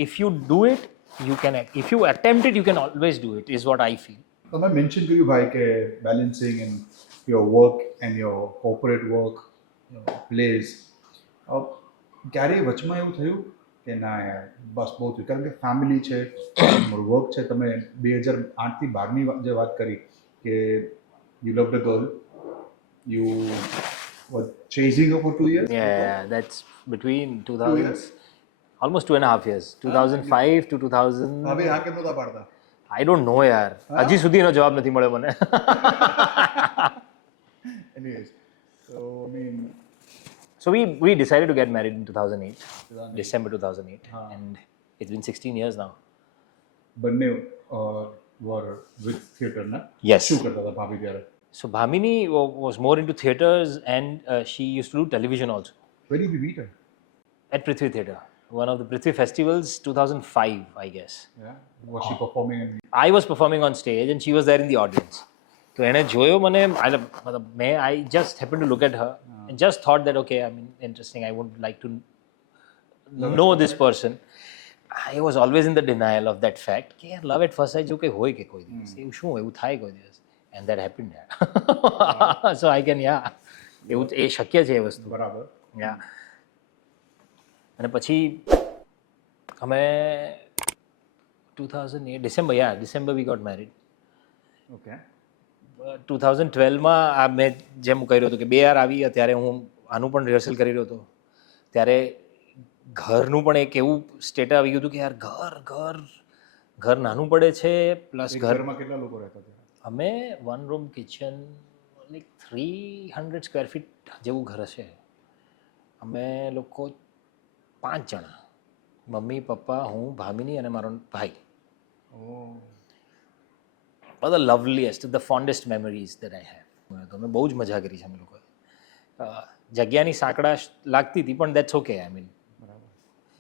if you do it, you can. If you attempt it, you can always do it. Is what I feel. તમે મેન્શન કર્યું ભાઈ કે balancing in your work and your corporate work place, ક્યારેય વચમાં એવું થયું કે ના યાર બસ બહુ થયું, કારણ કે ફેમિલી છે, તમારું વર્ક છે. તમે 2008થી 12ની જે વાત કરી કે you love the girl, you var chasing her for 2 years. Yeah, that's between 2000, years? almost 2.5 years, 2005 to 2000. હવે આ કેમ નહોતા પાડતા? I don't know યાર, હજી સુધી એનો જવાબ નથી મળ્યો મને. Anyways, so I mean, So we decided to get married in 2008, December 2008, and it's been 16 years now. બંને were with theatre ના? Yes. શું કરતા હતા ભાભી ત્યારે? So Bhamini was more into theatres, and she used to do television also Where did you meet her? at Prithvi Theatre, one of the Prithvi festivals, 2005, I guess. Yeah. Was she performing in? I was performing on stage and she was there in the audience. So એને જોયો મને, I just happened to look at her and just thought that okay, I mean interesting, I would like to know this person. I was always in the denial of that fact કે યાર love at first sight જો કંઈ હોય કે કોઈ દિવસ એવું શું એવું થાય કોઈ દિવસ, and that happened. So I can, yeah, એવું એ શક્ય છે એ વસ્તુ. બરાબર. Yeah. અને પછી અમે 2008 December we got married. Okay. 2012માં આ મેં જેમ કર્યું હતું કે 2 આવી ત્યારે હું આનું પણ રિહર્સલ કરી રહ્યો હતો, ત્યારે ઘરનું પણ એક એવું સ્ટેટ આવી ગયું હતું કે યાર ઘર નાનું પડે છે, પ્લસ ઘરમાં કેટલા લોકો રહેતા હતા? અમે 1 room kitchen, like 300 square feet જેવું ઘર હશે. અમે લોકો 5 જણા, મમ્મી પપ્પા, હું, ભામિની અને મારો ભાઈ. Oh. But the loveliest, the fondest memories that I have. તો મેં બહુ જ મજા કરી છે અમે લોકોએ. જગ્યાની સાંકડા લાગતી હતી પણ દેટ્સ ઓકે, આઈ મીન. બરાબર.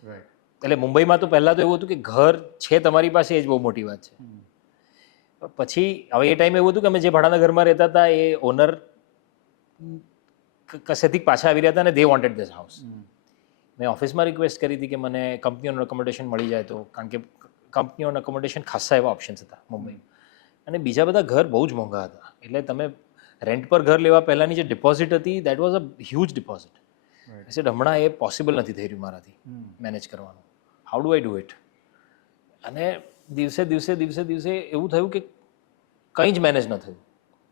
રાઈટ. એટલે મુંબઈમાં તો પહેલાં તો એવું હતું કે ઘર છે તમારી પાસે એ જ બહુ મોટી વાત છે. પછી હવે એ ટાઈમ એવું હતું કે અમે જે ભાડાના ઘરમાં રહેતા હતા એ ઓનર કશેથી પાછા આવી રહ્યા હતા અને દે વોન્ટેડ ધીસ હાઉસ. મેં ઓફિસમાં રિક્વેસ્ટ કરી હતી કે મને કંપનીઓનું એકોમોડેશન મળી જાય તો, કારણ કે કંપનીઓના એકોમોડેશન ખાસા એવા ઓપ્શન્સ હતા મુંબઈમાં, અને બીજા બધા ઘર બહુ જ મોંઘા હતા. એટલે તમે રેન્ટ પર ઘર લેવા પહેલાંની જે ડિપોઝિટ હતી that was a huge deposit. એટલે હમણાં એ પોસિબલ નથી થઈ રહ્યું મારાથી મેનેજ કરવાનું. How do I do it? અને દિવસે એવું થયું કે કંઈ જ મેનેજ ન થયું.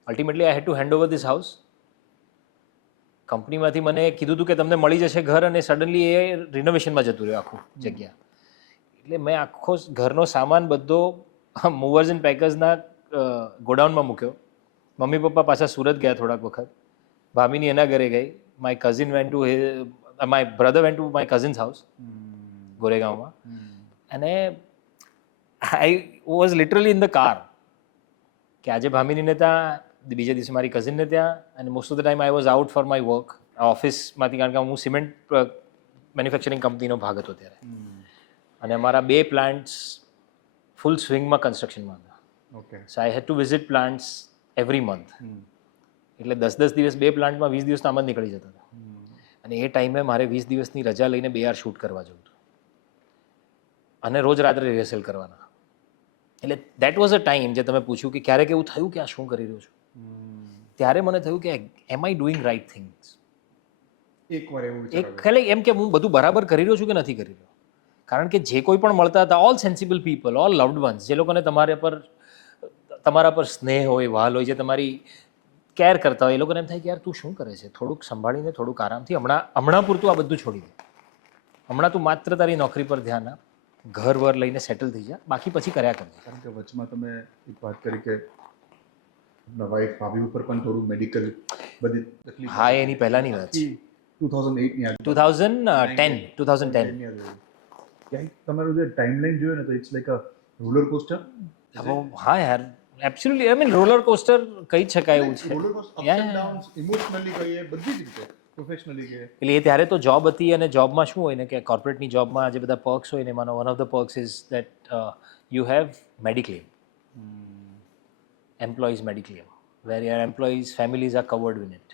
Ultimately I had to hand over this house. કંપનીમાંથી મને કીધું હતું કે તમને મળી જશે ઘર, અને સડનલી એ રિનોવેશનમાં જતું રહ્યું આખું જગ્યા. એટલે મેં આખો ઘરનો સામાન બધો મૂવર્સ એન્ડ પેકર્સના ગોડાઉનમાં મૂક્યો. મમ્મી પપ્પા પાછા સુરત ગયા થોડાક વખત. ભાભીની એના ઘરે ગઈ. My cousin went to my brother went to my cousin's house ગોરેગાંવમાં. અને I was literally in the car કે આજે ભામીનીને ત્યાં, બીજા દિવસે મારી કઝિનને ત્યાં, અને most of the time I was out for my work ઓફિસમાંથી, કારણ કે હું સિમેન્ટ મેન્યુફેક્ચરિંગ કંપનીનો ભાગ હતો ત્યારે. અને અમારા 2 પ્લાન્ટ્સ ફૂલ સ્વિંગમાં કન્સ્ટ્રક્શનમાં હતા. Okay. So I had to visit plants every month. એટલે 10 દિવસ 2 પ્લાન્ટમાં 20 દિવસ આમ જ નીકળી જતા હતા. અને એ ટાઈમે મારે 20 દિવસની રજા લઈને 2 વાર શૂટ કરવા જવું હતું, અને રોજ રાત્રે રિહર્સલ કરવાના. એટલે દેટ વોઝ અ ટાઈમ જે તમે પૂછ્યું કે ક્યારેક એવું થયું કે આ શું કરી રહ્યો છું, ત્યારે મને થયું કે એમ આઈ ડુઈંગ રાઇટ થિંગ્સ. એકવાર એવું એક ખાલી એમ કે હું બધું બરાબર કરી રહ્યો છું કે નથી કરી રહ્યો. કારણ કે જે કોઈ પણ મળતા હતા, all sensible people, all loved once, જે લોકોને તમારા પર સ્નેહ હોય, વહાલ હોય, જે તમારી કેર કરતા હોય, એ લોકોને એમ થાય કે યાર તું શું કરે છે, થોડુંક સંભાળીને, થોડુંક આરામથી, હમણાં પૂરતું આ બધું છોડી દે, હમણાં તું માત્ર તારી નોકરી પર ધ્યાન આપ, ઘર વર લઈને સેટલ થઈ જા, બાકી પછી કર્યા કરજે. કારણ કે વચમાં તમે એક વાત કરી કે વાઈફ ભાભી ઉપર પણ થોડું મેડિકલ બધી તકલીફ. હા, એની પહેલાંની વાત છે, 2008 ની આજુ 2010. ની આજુ. ક્યાંક તમારું જે ટાઈમલાઈન જોયું ને તો it's like a roller coaster. હા યાર, absolutely. I mean roller coaster કહી શકાય એવું છે. Roller coaster, ups and downs, emotionally કહીએ, બધી જ રીતે, પ્રોફેશનલી કહીએ. એટલે એ ત્યારે તો જોબ હતી, અને જોબમાં શું હોય ને કે કોર્પોરેટની જોબમાં જે બધા પર્ક્સ હોય ને, એમાંનો one of the perks is that you have mediclaim, employees mediclaim, where your employees families are covered with it,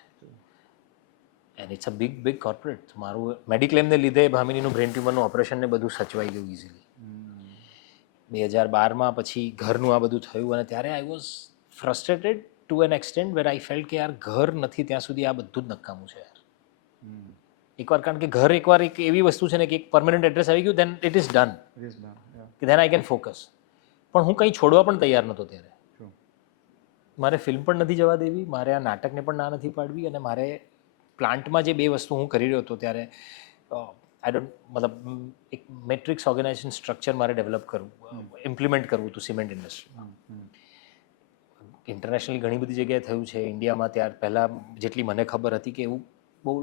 and it's a big corporate. મારું મેડિક્લેમને લીધે ભામિનીનું બ્રેન ટ્યુમરનું ઓપરેશન ને બધું સચવાઈ ગયું ઇઝીલી. 2012માં પછી ઘરનું આ બધું થયું, અને ત્યારે I was frustrated to an extent where I felt કે યાર ઘર નથી ત્યાં સુધી આ બધું જ નકામું છે યાર. એકવાર, કારણ કે ઘર એકવાર એક એવી વસ્તુ છે ને કે એક પરમનન્ટ એડ્રેસ આવી ગયું, દેન ઇટ ઇઝ ડન, કે દેન આઈ કેન ફોકસ. પણ હું કંઈ છોડવા પણ તૈયાર નહોતો ત્યારે. મારે ફિલ્મ પણ નથી જવા દેવી, મારે આ નાટકને પણ ના નથી પાડવી, અને મારે પ્લાન્ટમાં જે 2 વસ્તુ હું કરી રહ્યો હતો ત્યારે મતલબ એક મેટ્રિક્સ ઓર્ગેનાઇઝેશન સ્ટ્રક્ચર મારે ડેવલપ કરવું, ઇમ્પ્લિમેન્ટ કરવું હતું સિમેન્ટ ઇન્ડસ્ટ્રીમાં. ઇન્ટરનેશનલી ઘણી બધી જગ્યાએ થયું છે, ઇન્ડિયામાં ત્યાર પહેલાં જેટલી મને ખબર હતી કે એવું બહુ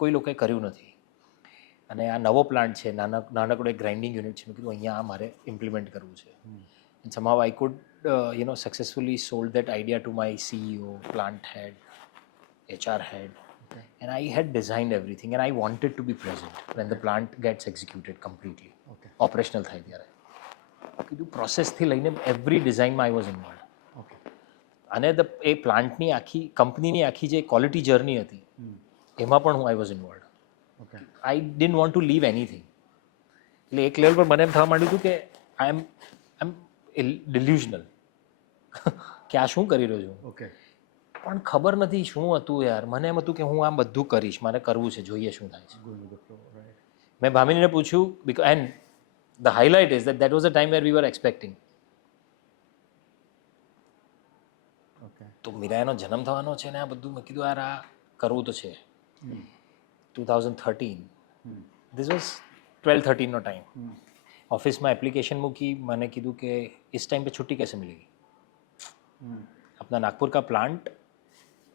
કોઈ લોકોએ કર્યું નથી. અને આ નવો પ્લાન્ટ છે, નાનકડો એક ગ્રાઇન્ડિંગ યુનિટ છે. મેં કીધું અહીંયા આ મારે ઇમ્પ્લિમેન્ટ કરવું છે. And somehow I could successfully sold that idea to my CEO, plant head, HR head, and I had designed everything, and I wanted to be present when the plant gets executed completely. Operational થાય ત્યારે કીધું પ્રોસેસથી લઈને every ડિઝાઇનમાં આઈ was involve. અને એ પ્લાન્ટની આખી કંપનીની આખી જે ક્વોલિટી જર્ની હતી એમાં પણ હું I was involve. I didn't want to leave anything. એટલે એક લેવલ પર મને એમ થવા માંડ્યું હતું કે આઈ એમ ડિલ્યુઝનલ કે આ શું કરી રહ્યો છું. ઓકે. પણ ખબર નથી શું હતું યાર. મને એમ હતું કે હું આમ બધું કરીશ, મારે કરવું છે, જોઈએ શું થાય છે. મેં ભામિનીને પૂછ્યું, and the highlight is that was a time where we were expecting. તો મીરાનો જન્મ થવાનો છે ને આ બધું. મેં કીધું યાર આ કરવું તો છે. 2013, ધીસ વોઝ 12-13 નો ટાઈમ. ऑफिस में एप्लीकेशन मूकी, मैंने कीधु कि इस टाइम पे छुट्टी कैसे मिलेगी, अपना नागपुर का प्लांट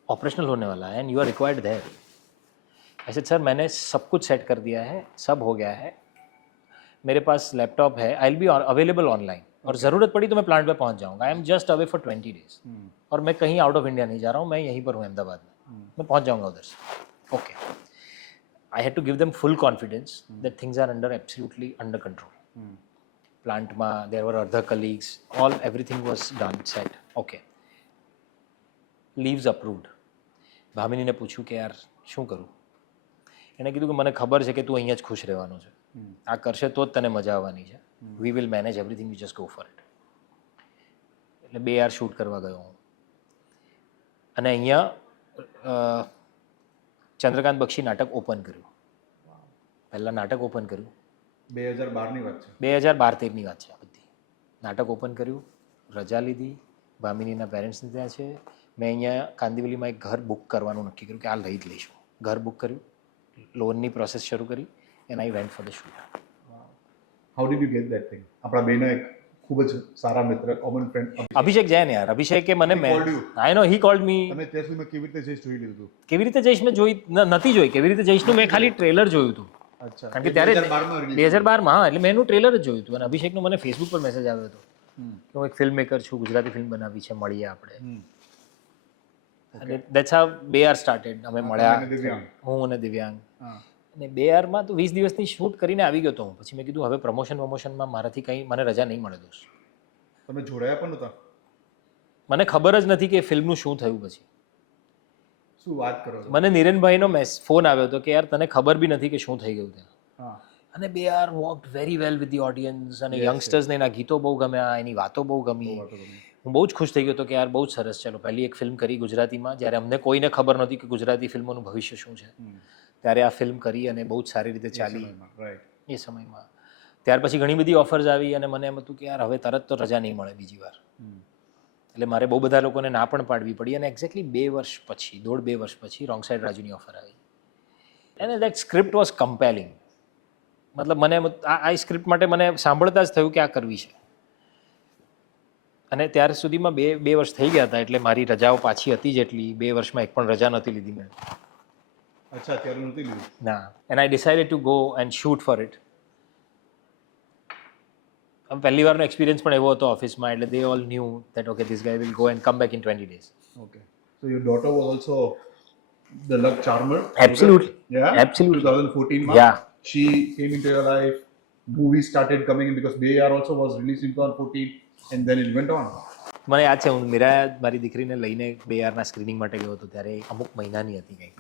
ऑपरेशनल होने वाला है and you are required there. ऐसे सर मैंने सब कुछ सेट कर दिया है, सब हो गया है, मेरे पास लैपटॉप है, I will be available online, और ज़रूरत पड़ी तो मैं प्लांट पे पहुंच जाऊंगा. I am just away for 20 days, और मैं कहीं आउट ऑफ इंडिया नहीं जा रहा हूँ, मैं यहीं पर हूँ अहमदाबाद में, मैं पहुंच जाऊंगा उधर से. Okay, I had to give them full confidence that things are absolutely under control. પ્લાન્ટમાં there were other colleagues, everything was done, set, okay. Leaves approved. ભામિનીને પૂછ્યું કે યાર શું કરું. એણે કીધું કે મને ખબર છે કે તું અહીંયા જ ખુશ રહેવાનો છે, આ કરશે તો જ તને મજા આવવાની છે, we will manage everything, you just go for it. એટલે 2 વાર શૂટ કરવા ગયો હું. અને અહીંયા ચંદ્રકાંત બક્ષી નાટક ઓપન કર્યું. પહેલાં નાટક ઓપન કર્યું. 2012ની વાત છે. 2012-13ની વાત છે આ બધી. નાટક ઓપન કર્યું, રજા લીધી, ભામિનીના પેરેન્ટ્સને ત્યાં છે. મેં અહીંયા કાંદિવલીમાં એક ઘર બુક કરવાનું નક્કી કર્યું કે આ લઈ જ લઈશું. ઘર બુક કર્યું, લોનની પ્રોસેસ શરૂ કરી, and I went for the shoot. How did you get that thing? આપણા બેનો એક ખૂબ જ સારા મિત્ર, કોમન ફ્રેન્ડ અભિષેક જૈન યાર, અભિષેકે મને He called you. I know he called me. તમે ત્યાં સુધીમાં કેવી રીતે જઈશ જોઈ લીધું? કેવી રીતે જઈશ મેં જોઈ નથી જોઈ, કેવી રીતે જઈશનું મેં ખાલી ટ્રેલર જોયું હતું. અચ્છા, કારણ કે ત્યારે 2012 release 2012 હા, એટલે મેં એનું ટ્રેલર જ જોયું હતું. અને અભિષેકનો મને ફેસબુક પર મેસેજ આવ્યો હતો કે હું એક ફિલ્મ મેકર છું, ગુજરાતી ફિલ્મ બનાવી છે, મળીએ આપણે. અને દેટ્સ હાઉ બે આર સ્ટાર્ટેડ. અમે મળ્યા, અને દિવ્યાંગ. હું અને દિવ્યાંગ. હા. અને બે આરમાં તો 20 દિવસની શૂટ કરીને આવી ગયો હતો હું. પછી મેં કીધું હવે પ્રમોશનમાં મારાથી કંઈ મને રજા નહીં મળે દોસ્ત. તમે જોડાયા પણ નહોતા? મને ખબર જ નથી કે ફિલ્મનું શું થયું. પછી શું વાત કરો છો? મને નિરેનભાઈનો ફોન આવ્યો હતો કે યાર તને ખબર બી નથી કે શું થઈ ગયું ત્યાં. હા. અને બે are worked very well with the audience. અને યંગસ્ટર્સને એના ગીતો બહુ ગમ્યા, એની વાતો બહુ ગમી. હું બહુ જ ખુશ થઈ ગયો હતો કે યાર બહુ જ સરસ, ચલો પહેલી એક ફિલ્મ કરી ગુજરાતીમાં, જ્યારે અમને કોઈને ખબર નહોતી કે ગુજરાતી ફિલ્મોનું ભવિષ્ય શું છે. ત્યારે આ ફિલ્મ કરી અને બહુ જ સારી રીતે ચાલી એ સમયમાં. ત્યાર પછી ઘણી બધી ઓફર્સ આવી અને મને એમ હતું કે યાર હવે તરત તો રજા નહીં મળે બીજી વાર. એટલે મારે બહુ બધા લોકોને ના પણ પાડવી પડી. અને એક્ઝેક્ટલી 2 વર્ષ પછી, 1.5-2 વર્ષ પછી રોંગ સાઈડ રાજુની ઓફર આવી. અને દેટ સ્ક્રિપ્ટ વોઝ કમ્પેલિંગ. મતલબ મને આ સ્ક્રિપ્ટ માટે મને સાંભળતા જ થયું કે આ કરવી છે. અને ત્યાર સુધીમાં બે વર્ષ થઈ ગયા હતા, એટલે મારી રજાઓ પાછી હતી જ એટલી. 2 વર્ષમાં એક પણ રજા નહોતી લીધી મેં. અચ્છા, ત્યારે નહોતી લીધી? ના. And I decided to go and shoot for it. પહેલી વારનો એક્સપિરિયન્સ પણ એવો હતો ઓફિસમાં, એટલે they all knew that okay this guy will go and come back in 20 days. Okay. So your daughter was also the luck charmer? Absolutely. Yeah? Absolutely. 2014 Yeah. She came into your life. Movies started coming in because BAR also was released in 2014 and then it went on. મને યાદ છે, હું મીરા મારી દીકરીને લઈને બે આરના screening માટે ગયો હતો. ત્યારે અમુક મહિનાની હતી કંઈક.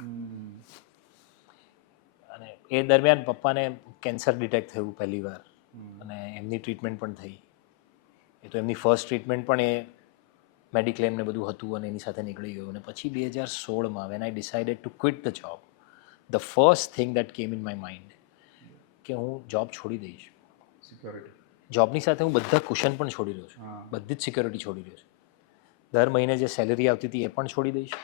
અને એ દરમિયાન પપ્પાને કેન્સર ડિટેક્ટ થયું પહેલી વાર. અને એમની ટ્રીટમેન્ટ પણ થઈ. એ તો એમની ફર્સ્ટ ટ્રીટમેન્ટ પણ એ મેડિક્લેમ ને બધું હતું અને એની સાથે નીકળી ગયું. અને પછી 2016માં when I decided to quit the job, the first thing that came in my mind કે હું જોબ છોડી દઈશ. Security. જોબની સાથે હું બધા કુશન પણ છોડી રહ્યો છું, બધી જ સિક્યોરિટી છોડી રહ્યો છું. દર મહિને જે સેલરી આવતી હતી એ પણ છોડી દઈશ.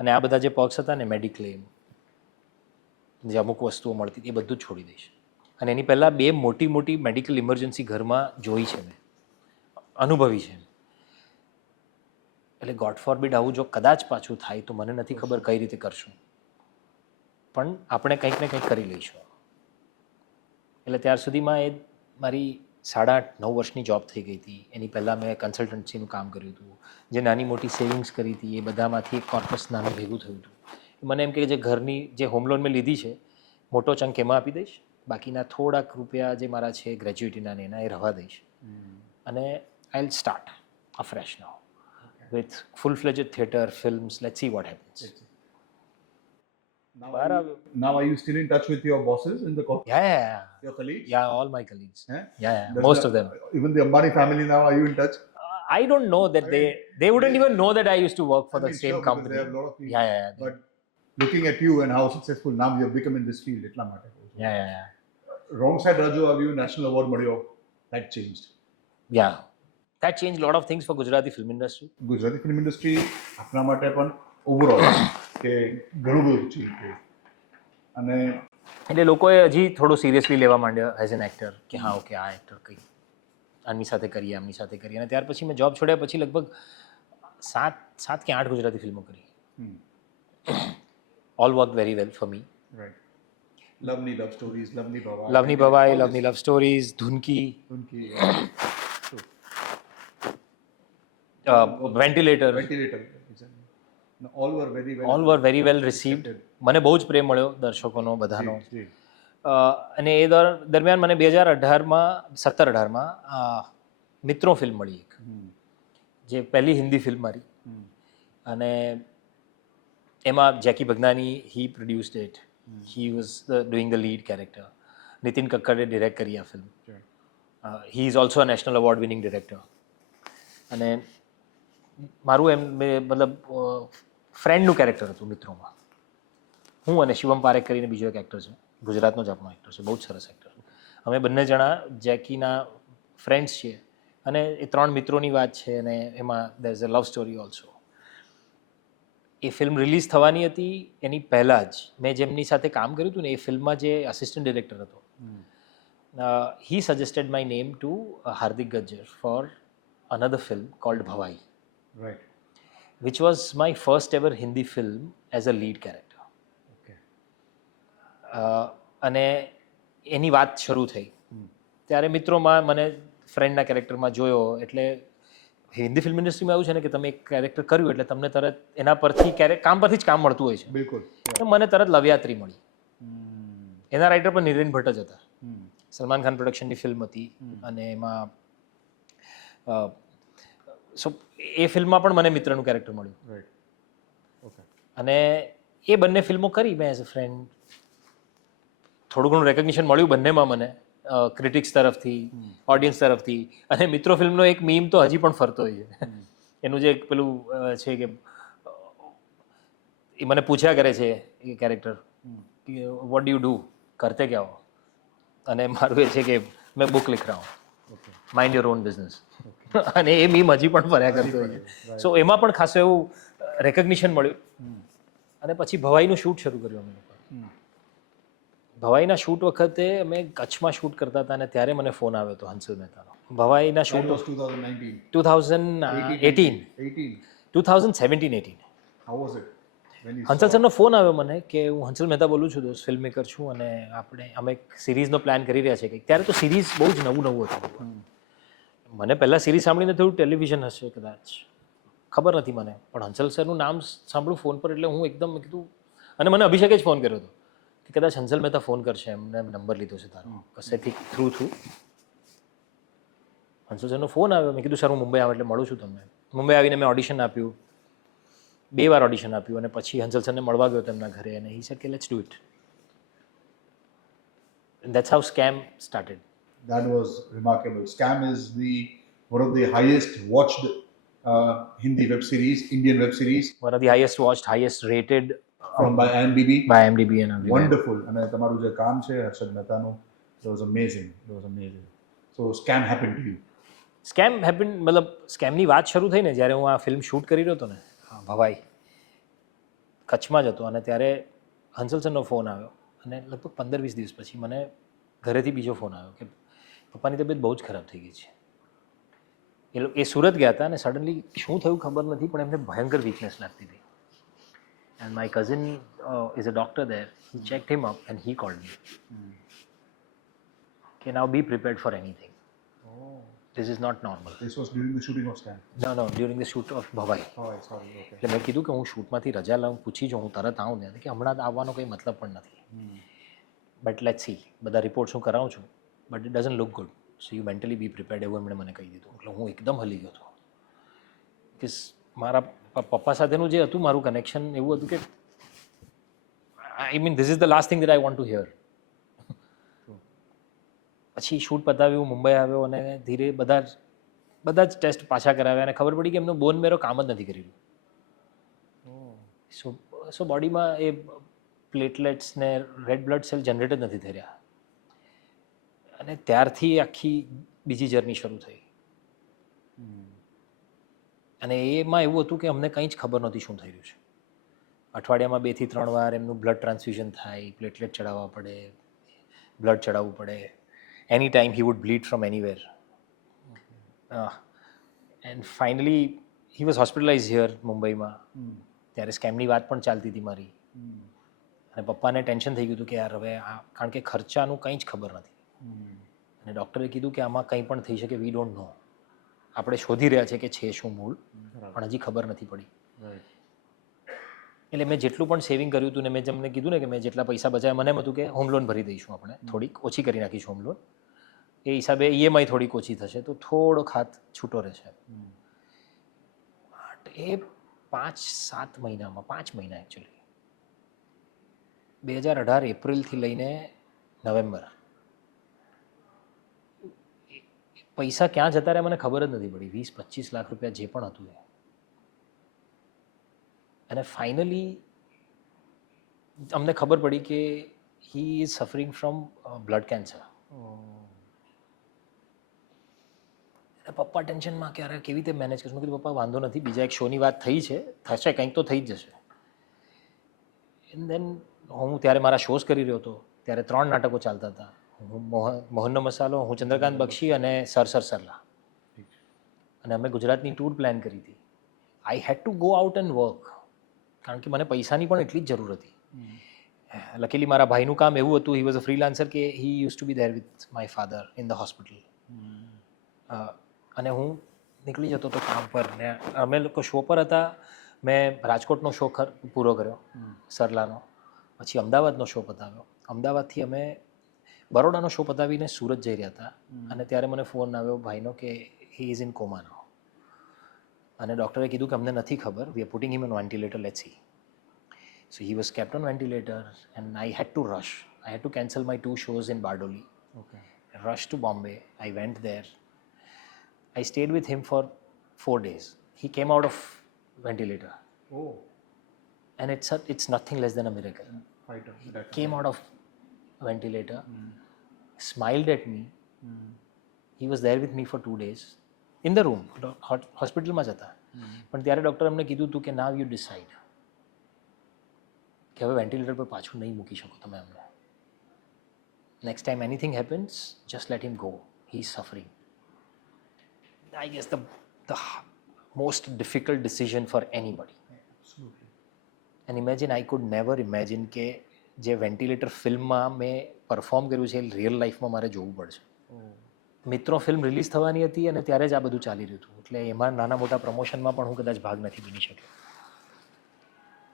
અને આ બધા જે પર્ક્સ હતા ને, મેડિક્લેમ, જે અમુક વસ્તુઓ મળતી હતી, એ બધું જ છોડી દઈશ. અને એની પહેલાં 2 મોટી મેડિકલ ઇમરજન્સી ઘરમાં જોઈ છે મેં, અનુભવી છે. એટલે ગોડ ફોરબિડ આવું જો કદાચ પાછું થાય તો મને નથી ખબર કઈ રીતે કરશું, પણ આપણે કંઈક ને કંઈક કરી લઈશું. એટલે ત્યાર સુધીમાં એ મારી 8.5-9 વર્ષની જોબ થઈ ગઈ હતી. એની પહેલાં મેં કન્સલ્ટન્સીનું કામ કર્યું હતું. જે નાની મોટી સેવિંગ્સ કરી હતી એ બધામાંથી એક કોર્પસ નાનું ભેગું થયું હતું. મને એમ કે જે ઘરની જે હોમ લોન મેં લીધી છે, મોટો ચંક એમાં આપી દઈશ, બાકીના થોડાક રૂપિયા જે મારા છે ગ્રેજ્યુએટીના ને એના એ રહેવા દઈશ. અને I will start afresh now with full fledged theatre, films, let's see what happens. Now are you still in touch with your bosses in the corporate? Yeah. Your colleagues? Yeah, all my colleagues. Eh? Yeah, Does most the- of them. Even the Ambani family now, are you in touch? I don't know that they wouldn't even know that I used to work for I the mean, same sure, because company. they have a lot of people. Yeah. But looking at you and how successful now you have become in this field, એટલા માટે કહું છું. Yeah. Wrong Side Raju આવ્યું, national award મળ્યો, that changed. Yeah. That changed a lot of things for Gujarati film industry. Gujarati film industry આપણા માટે પણ overall કે ઘણું બધું ચેન્જ થયું. અને એટલે લોકોએ હજી થોડું સિરિયસલી લેવા માંડ્યા એઝ એન એક્ટર કે હા ઓકે આ એક્ટર કંઈ આમની સાથે કરીએ. અને ત્યાર પછી મેં જોબ છોડ્યા પછી લગભગ 7 કે 8 ગુજરાતી ફિલ્મો કરી. All work very well for me. Right. લવની લવ સ્ટોરીઝ, લવની ભવાઈ, લવની ભવાઈ, લવની love stories, Dhunki, ventilator, all were very well received. મને બહુ જ પ્રેમ મળ્યો દર્શકોનો બધાનો. અને એ દરમિયાન મને 2017-18માં મિત્રો ફિલ્મ મળી એક, જે પહેલી હિન્દી ફિલ્મ મારી. અને એમાં Jackky Bhagnani he produced it, he was doing the lead character. Nitin કક્કરે ડિરેક્ટ કરી આ ફિલ્મ. He is also a national award winning director. અને મારું એમ મતલબ ફ્રેન્ડનું કેરેક્ટર હતું મિત્રોમાં. હું અને શિવમ પારેખ કરીને બીજો એક એક્ટર છે, ગુજરાતનો જ આપણો એક્ટર છે, બહુ જ સરસ એક્ટર. અમે બંને જણા જેકીના ફ્રેન્ડ્સ છીએ. અને એ 3 મિત્રોની વાત છે અને એમાં there is a love story also. A film release થવાની હતી એની પહેલાં જ મેં જેમની સાથે કામ કર્યું હતું ને, એ ફિલ્મમાં જે આસિસ્ટન્ટ ડિરેક્ટર હતો he suggested my name to Hardik Gajjar for another film called Bhavai, right. which was my first ever Hindi film as a lead character. Okay. અને એની વાત શરૂ થઈ ત્યારે મિત્રોમાં મને ફ્રેન્ડના કેરેક્ટરમાં જોયો. એટલે હિન્દી ફિલ્મ ઇન્ડસ્ટ્રીમાં એવું છે ને કે તમે એક કેરેક્ટર કર્યું એટલે તમને તરત એના પરથી કામ પરથી જ કામ મળતું હોય છે. બિલકુલ. તો મને તરત લવયાત્રી મળી. એના રાઇટર પણ નિરેન ભટ્ટ જ હતા. સલમાન ખાન પ્રોડક્શનની ફિલ્મ હતી અને એમાં સો એ ફિલ્મમાં પણ મને મિત્રનું કેરેક્ટર મળ્યું. રાઈટ. ઓકે. અને એ બંને ફિલ્મો કરી મેં એઝ અ ફ્રેન્ડ. થોડું ઘણું રેકગ્નિશન મળ્યું બંનેમાં મને, ક્રિટિક્સ તરફથી, ઓડિયન્સ તરફથી. અને મિત્રો ફિલ્મનો એક મીમ તો હજી પણ ફરતો હોય છે. એનું જે એક પેલું છે કે એ મને પૂછ્યા કરે છે એ કેરેક્ટર કે વોટ ડુ યુ ડુ, કરતે ક્યા હો? અને મારું એ છે કે મેં બુક લિખ રહા હું, માઇન્ડ યોર ઓન બિઝનેસ. અને એ મીમ હજી પણ ફર્યા કરતો હોય છે. સો એમાં પણ ખાસું એવું રેકગ્નિશન મળ્યું. અને પછી ભવાઈનું શૂટ શરૂ કર્યું અમે લોકો. ભવાઈના શૂટ વખતે અમે કચ્છમાં શૂટ કરતા હતા અને ત્યારે મને ફોન આવ્યો હતો હંસલ મહેતાનો. ભવાઈના શૂટ 2017-18 હંસલ સરનો ફોન આવ્યો મને કે હું હંસલ મહેતા બોલું છું, દોસ્ત ફિલ્મ મેકર છું અને અમે એક સિરીઝનો પ્લાન કરી રહ્યા છીએ. ત્યારે તો સિરીઝ બહુ જ નવું હતું. મને પહેલાં સિરીઝ સાંભળીને થોડું ટેલિવિઝન હશે કદાચ, ખબર નથી મને. પણ હંસલ સરનું નામ સાંભળું ફોન પર એટલે હું એકદમ કીધું. અને મને અભિષેકે જ ફોન કર્યો હતો કે કદાચ હંસલ મહેતા ફોન કરશે, એમને નંબર લીધો છે તારો કશેથી થ્રુ. હંસલ સરનો ફોન આવ્યો. મેં કીધું સર હું મુંબઈ આવું એટલે મળું છું તમને. મુંબઈ આવીને મેં ઓડિશન આપ્યું, 2 વાર ઓડિશન આપ્યું અને પછી હંસલ સરને મળવા ગયો તેમના ઘરે અને હી સેડ કે let's do it. That's how scam started. That was remarkable. Scam is one of the highest watched Hindi web series, Indian web series. One of the highest watched, highest rated By IMDb. by IMDb and everywhere. Wonderful. અને તમારું જે કામ છે હર્ષદ મહેતાનું, it was amazing. So scam happened to you. Scam happen, મતલબ સ્કેમની વાત શરૂ થઈ ને જ્યારે હું આ ફિલ્મ શૂટ કરી રહ્યો હતો ને, ભવાઈ કચ્છમાં જ હતો. અને ત્યારે હંસલ સરનો ફોન આવ્યો અને લગભગ 15-20 દિવસ પછી મને ઘરેથી બીજો ફોન આવ્યો કે પપ્પાની તબિયત બહુ જ ખરાબ થઈ ગઈ છે. એ સુરત ગયા હતા અને સડનલી શું થયું ખબર નથી પણ એમને ભયંકર વીકનેસ લાગતી હતી. And my cousin is a doctor there. He checked him up and he called me કે now be prepared for anything. This is not normal. This was during the shooting of Scam. No, during the shoot of Bhavai. Oh, sorry. Okay. એટલે મેં કીધું કે હું શૂટમાંથી રજા લઉં, પૂછી જો હું તરત આવું ને કે હમણાં આવવાનો કંઈ મતલબ પણ નથી. બટ લેટ્સ સી, બધા રિપોર્ટ્સ હું કરાવું છું but it doesn't look good, so you mentally be prepared, એવું એમણે મને કહી દીધું. એટલે હું એકદમ હલી ગયો હતો કે મારા પપ્પા સાથેનું જે હતું મારું કનેક્શન એવું હતું કે I mean this is the last thing that I want two here. પછી શૂટ પતાવ્યું, મુંબઈ આવ્યો અને ધીરે બધા જ ટેસ્ટ પાછા કરાવ્યા અને ખબર પડી કે એમનું બોન મેરો કામ જ નથી કરી રહ્યું. સો બોડીમાં એ પ્લેટલેટ્સ ને રેડ બ્લડ સેલ જનરેટ જ નથી થઈ રહ્યા. અને ત્યારથી આખી બીજી જર્ની શરૂ થઈ. અને એમાં એવું હતું કે અમને કંઈ જ ખબર નહોતી શું થઈ રહ્યું છે. અઠવાડિયામાં 2 થી 3 વાર એમનું બ્લડ ટ્રાન્સફ્યુઝન થાય, પ્લેટલેટ ચડાવવા પડે, બ્લડ ચડાવવું પડે. Any time he would bleed from anywhere. And finally he was hospitalise here મુંબઈમાં. ત્યારે સ્કેમની વાત પણ ચાલતી હતી મારી. અને પપ્પાને ટેન્શન થઈ ગયું હતું કે યાર હવે કારણ કે ખર્ચાનું કંઈ જ ખબર નથી. અને ડૉક્ટરે કીધું કે આમાં કંઈ પણ થઈ શકે, વી ડોન્ટ નો. આપણે શોધી રહ્યા છીએ કે છે શું મૂળ, પણ હજી ખબર નથી પડી. એટલે મેં જેટલું પણ સેવિંગ કર્યું હતું ને મેં તમને કીધું ને કે મેં જેટલા પૈસા બચાવ્યા, મને એમ હતું કે હોમ લોન ભરી દઈશું, આપણે થોડીક ઓછી કરી નાખીશું હોમ લોન. એ હિસાબે EMI થોડીક ઓછી થશે તો થોડોક હાથ છૂટો રહેશે. એ 5 મહિના એકચ્યુઅલી 2018 એપ્રિલથી લઈને નવેમ્બર પૈસા ક્યાં જતા રહ્યા મને ખબર જ નથી પડી. 20-25 લાખ રૂપિયા જે પણ હતું એ. અને ફાઇનલી અમને ખબર પડી કે he is suffering from blood cancer. પપ્પા ટેન્શનમાં કે અરે કેવી રીતે મેનેજ કરશું. મેં કીધું પપ્પા વાંધો નથી, બીજા એક શોની વાત થઈ છે, થશે કંઈક તો થઈ જ જશે. એન્ડ દેન હું ત્યારે મારા શોઝ કરી રહ્યો હતો, ત્યારે 3 નાટકો ચાલતા હતા. હું મોહનનો મસાલો, હું ચંદ્રકાંત બક્ષી અને સર સરલા. અને અમે ગુજરાતની ટૂર પ્લાન કરી હતી. I had to go out and work, કારણ કે મને પૈસાની પણ એટલી જ જરૂર હતી. લકીલી મારા ભાઈનું કામ એવું હતું, હી વોઝ અ ફ્રીલાન્સર, કે he use to be there with my father in the hospital. અને હું નીકળી જતો હતો કામ પર, ને અમે લોકો શો પર હતા. મેં રાજકોટનો શો પૂરો કર્યો સરલાનો, પછી અમદાવાદનો શો પતાવ્યો. અમદાવાદથી અમે બરોડાનો શો પતાવીને સુરત જઈ રહ્યા હતા, અને ત્યારે મને ફોન આવ્યો ભાઈનો કે હી ઇઝ ઇન કોમા નાઉ. અને ડૉક્ટરે કીધું કે અમને નથી ખબર, we are putting him on ventilator, let's see. So he was kept on ventilator, and I had to rush. I had to cancel my 2 shows in Bardoli. Okay. I rushed to Bombay. I went there. I stayed with him for 4 days. He came out of ventilator, Oh, and it's nothing less than a miracle. fighter. That Came out of ventilator, smiled at me. He was there with me for 2 days in the room. હોસ્પિટલમાં જ હતા. પણ ત્યારે doctor અમને કીધું હતું કે now you decide કે હવે વેન્ટિલેટર પર પાછું નહીં મૂકી શકો તમે અમને. Next time anything happens, just let him go, he is suffering. I guess the most difficult decision for anybody. Absolutely. And imagine, I could never imagine કે જે વેન્ટિલેટર ફિલ્મમાં મેં પરફોર્મ કર્યું છે એ રિયલ લાઈફમાં મારે જોવું પડશે. મિત્રો ફિલ્મ રિલીઝ થવાની હતી અને ત્યારે જ આ બધું ચાલી રહ્યું હતું, એટલે એમાં નાના મોટા પ્રમોશનમાં પણ હું કદાચ ભાગ નથી બની શક્યો.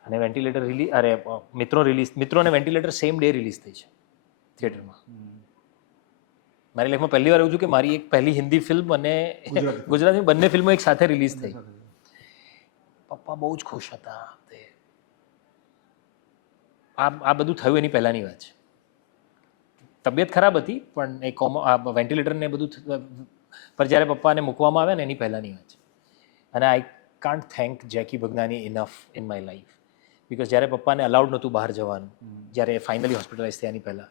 અને વેન્ટિલેટર મિત્રો અને વેન્ટિલેટર સેમ ડે રિલીઝ થઈ છે થિયેટરમાં. મારી લાઈફમાં પહેલી વાર એવું થયું કે મારી એક પહેલી હિન્દી ફિલ્મ અને ગુજરાતી બંને ફિલ્મો એક સાથે રિલીઝ થઈ. પપ્પા બહુ જ ખુશ હતા. આ બધું થયું એની પહેલાંની વાત છે. તબિયત ખરાબ હતી, પણ એ વેન્ટિલેટરને બધું પર જ્યારે પપ્પાને મૂકવામાં આવ્યા ને એની પહેલાંની વાત છે. અને I can't thank Jackky Bhagnani enough in my life, because જ્યારે પપ્પાને અલાઉડ નહોતું બહાર જવાનું, જ્યારે ફાઇનલી હોસ્પિટલાઇઝ થયાની પહેલાં,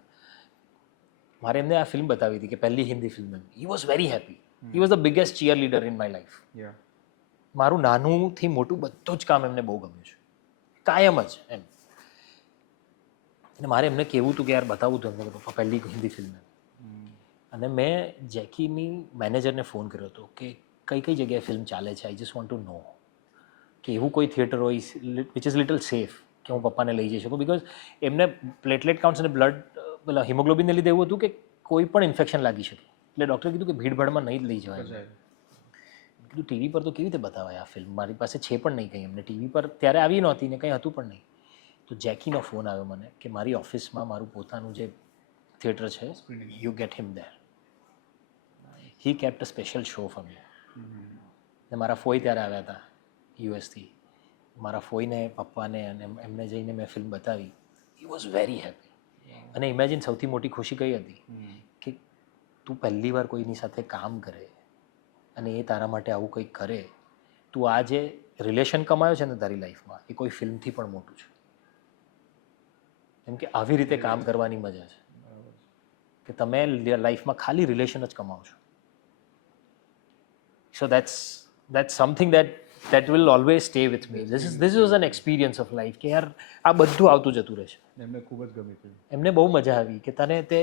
મારે એમને આ ફિલ્મ બતાવી હતી કે પહેલી હિન્દી ફિલ્મ એમ. He was very happy. He was the biggest cheer leader in my life. મારું નાનુંથી મોટું બધું જ કામ એમને બહુ ગમ્યું છે, કાયમ જ એમ. અને મારે એમને કહેવું હતું કે યાર બતાવવું હતું એમને કે પપ્પા પહેલી હિન્દી ફિલ્મ. અને મેં જેકીની મેનેજરને ફોન કર્યો હતો કે કઈ કઈ જગ્યાએ ફિલ્મ ચાલે છે, આઈ જસ્ટ વોન્ટ ટુ નો, કે એવું કોઈ થિયેટર હોય વિચ ઇઝ લિટલ સેફ કે હું પપ્પાને લઈ જઈ શકું. બિકોઝ એમને પ્લેટલેટ કાઉન્ટ્સ અને પેલા હિમોગ્લોબિનને લીધે એવું હતું કે કોઈ પણ ઇન્ફેક્શન લાગી શકે. એટલે ડૉક્ટરે કીધું કે ભીડભાડમાં નહીં જ લઈ જવાય. કીધું ટીવી પર તો કેવી રીતે બતાવાય આ ફિલ્મ, મારી પાસે છે પણ નહીં કંઈ. એમને ટીવી પર ત્યારે આવી નહોતી ને કંઈ હતું પણ નહીં. તો જેકીનો ફોન આવ્યો મને કે મારી ઓફિસમાં મારું પોતાનું જે થિયેટર છે, you get him there. He kept a special show for me. ને મારા ફોઈ ત્યારે આવ્યા હતા યુએસથી. મારા ફોઈને પપ્પાને અને એમને જઈને મેં ફિલ્મ બતાવી. હી વોઝ વેરી હેપી. અને ઇમેજિન, સૌથી મોટી ખુશી કઈ હતી કે તું પહેલી વાર કોઈની સાથે કામ કરે અને એ તારા માટે આવું કંઈક કરે. તું આ જે રિલેશન કમાયો છે ને તારી લાઈફમાં, એ કોઈ ફિલ્મથી પણ મોટું છે. કેમ કે આવી રીતે કામ કરવાની મજા છે કે તમે લાઈફમાં ખાલી રિલેશન જ કમાવો છો. સો that's something that will always stay with me. This was an experience of life કે યાર આ બધું આવતું જતું રહેશે. એમને ખૂબ જ ગમી હતું. એમને બહુ મજા આવી કે તને તે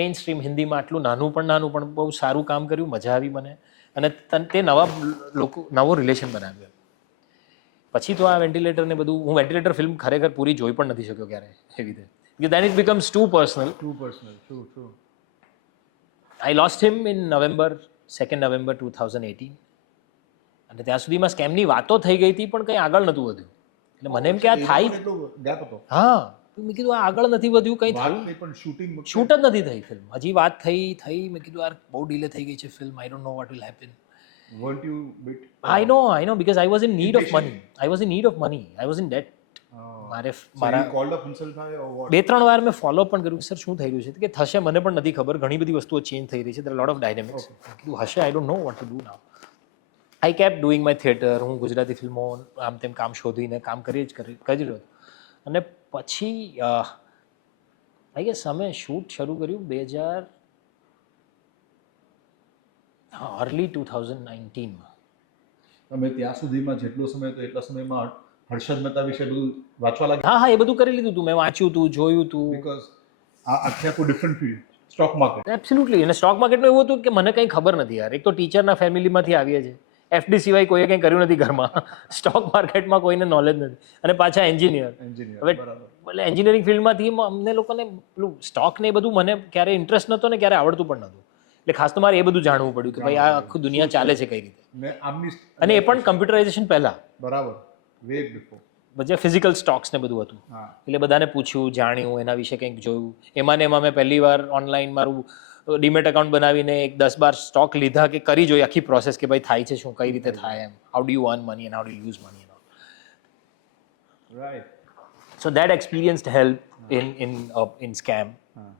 મેઇન સ્ટ્રીમ હિન્દીમાં આટલું નાનું પણ બહુ સારું કામ કર્યું, મજા આવી મને. અને તે નવો રિલેશન બનાવ્યો. પછી તો આ વેન્ટિલેટર ને બધું, હું વેન્ટિલેટર ફિલ્મ ખરેખર પૂરી જોઈ પણ નથી શક્યો ક્યારે એવી રીતે. Because then it becomes too personal. True. I lost him in November 2018. અને ત્યાં સુધીમાં સ્કેમની વાતો થઈ ગઈ હતી પણ કંઈ આગળ નહોતું વધ્યું. એટલે મને એમ કે આ થાય, ગેપ હતો. હા, મેં કીધું આ આગળ નથી વધ્યું, કંઈ થયું, પણ શૂટ જ નથી થઈ ફિલ્મ. હજી વાત થઈ, મેં કીધું યાર બહુ ડીલે થઈ ગઈ છે film, I don't know what will happen. Weren't you bit? I know, because I was in need of money. I was in debt. મારા You called up himself or what? 2-3 વાર મેં ફોલો પણ કર્યું, sir શું થઈ રહ્યું છે, કે થશે મને પણ નથી ખબર, ઘણી બધી વસ્તુઓ ચેન્જ થઈ રહી છે, there are lot of dynamics. કીધું હશે, I don't know what to do now. I kept doing my theatre. હું ગુજરાતી ફિલ્મો આમ તેમ કામ શોધીને કામ કરી રહ્યો હતો. અને પછી આઈ ગેસ અમે શૂટ શરૂ કર્યું અર્લી 2019માં. તમે ત્યાં સુધીમાં જેટલો સમય હતો એટલા સમયમાં હર્ષદ મહેતા વિશે બધું વાંચવા લાગ્યા? હા, એ બધું કરી લીધું હતું, મેં વાંચ્યું હતું, જોયું હતું. બીકોઝ આ આખું different field. Stock market. Absolutely. અને સ્ટોક માર્કેટમાં એવું હતું કે મને કંઈ ખબર નથી યાર. એક તો ટીચરના ફેમિલીમાંથી આવીએ છીએ, એફડી સિવાય કોઈએ કંઈ કર્યું નથી ઘરમાં. સ્ટોક માર્કેટમાં કોઈને નોલેજ નથી, અને પાછા એન્જિનિયર. એન્જિનિયર, હવે બરાબર. એટલે એન્જિનિયરિંગ ફિલ્ડમાંથી અમને લોકોને પેલું સ્ટોક ને એ બધું મને ક્યારે ઇન્ટરેસ્ટ નહોતો ને ક્યારે આવડતું પણ નહોતું. એટલે ખાસ તો મારે એ બધું જાણવું પડ્યું કે ભાઈ આ આખું દુનિયા ચાલે છે કઈ રીતે. ને આમની અને એ પણ કમ્પ્યુટરાઇઝેશન પહેલા, બરાબર, વે બિફોર. જે ફિઝિકલ સ્ટોક્સ ને બધું હતું. હા, એટલે બધાને પૂછ્યું, જાણ્યું, એના વિશે કંઈક જોયું. એમાં ને એમાં મેં પહેલી વાર ઓનલાઈન મારું ડીમેટ એકાઉન્ટ બનાવીને એક 10-12 સ્ટોક લીધા કે કરી જોઈ આખી પ્રોસેસ કે ભાઈ થાય છે શું, કઈ રીતે થાય એમ, how do you earn money and how do you use money. Right. So that experience help in scam. હા,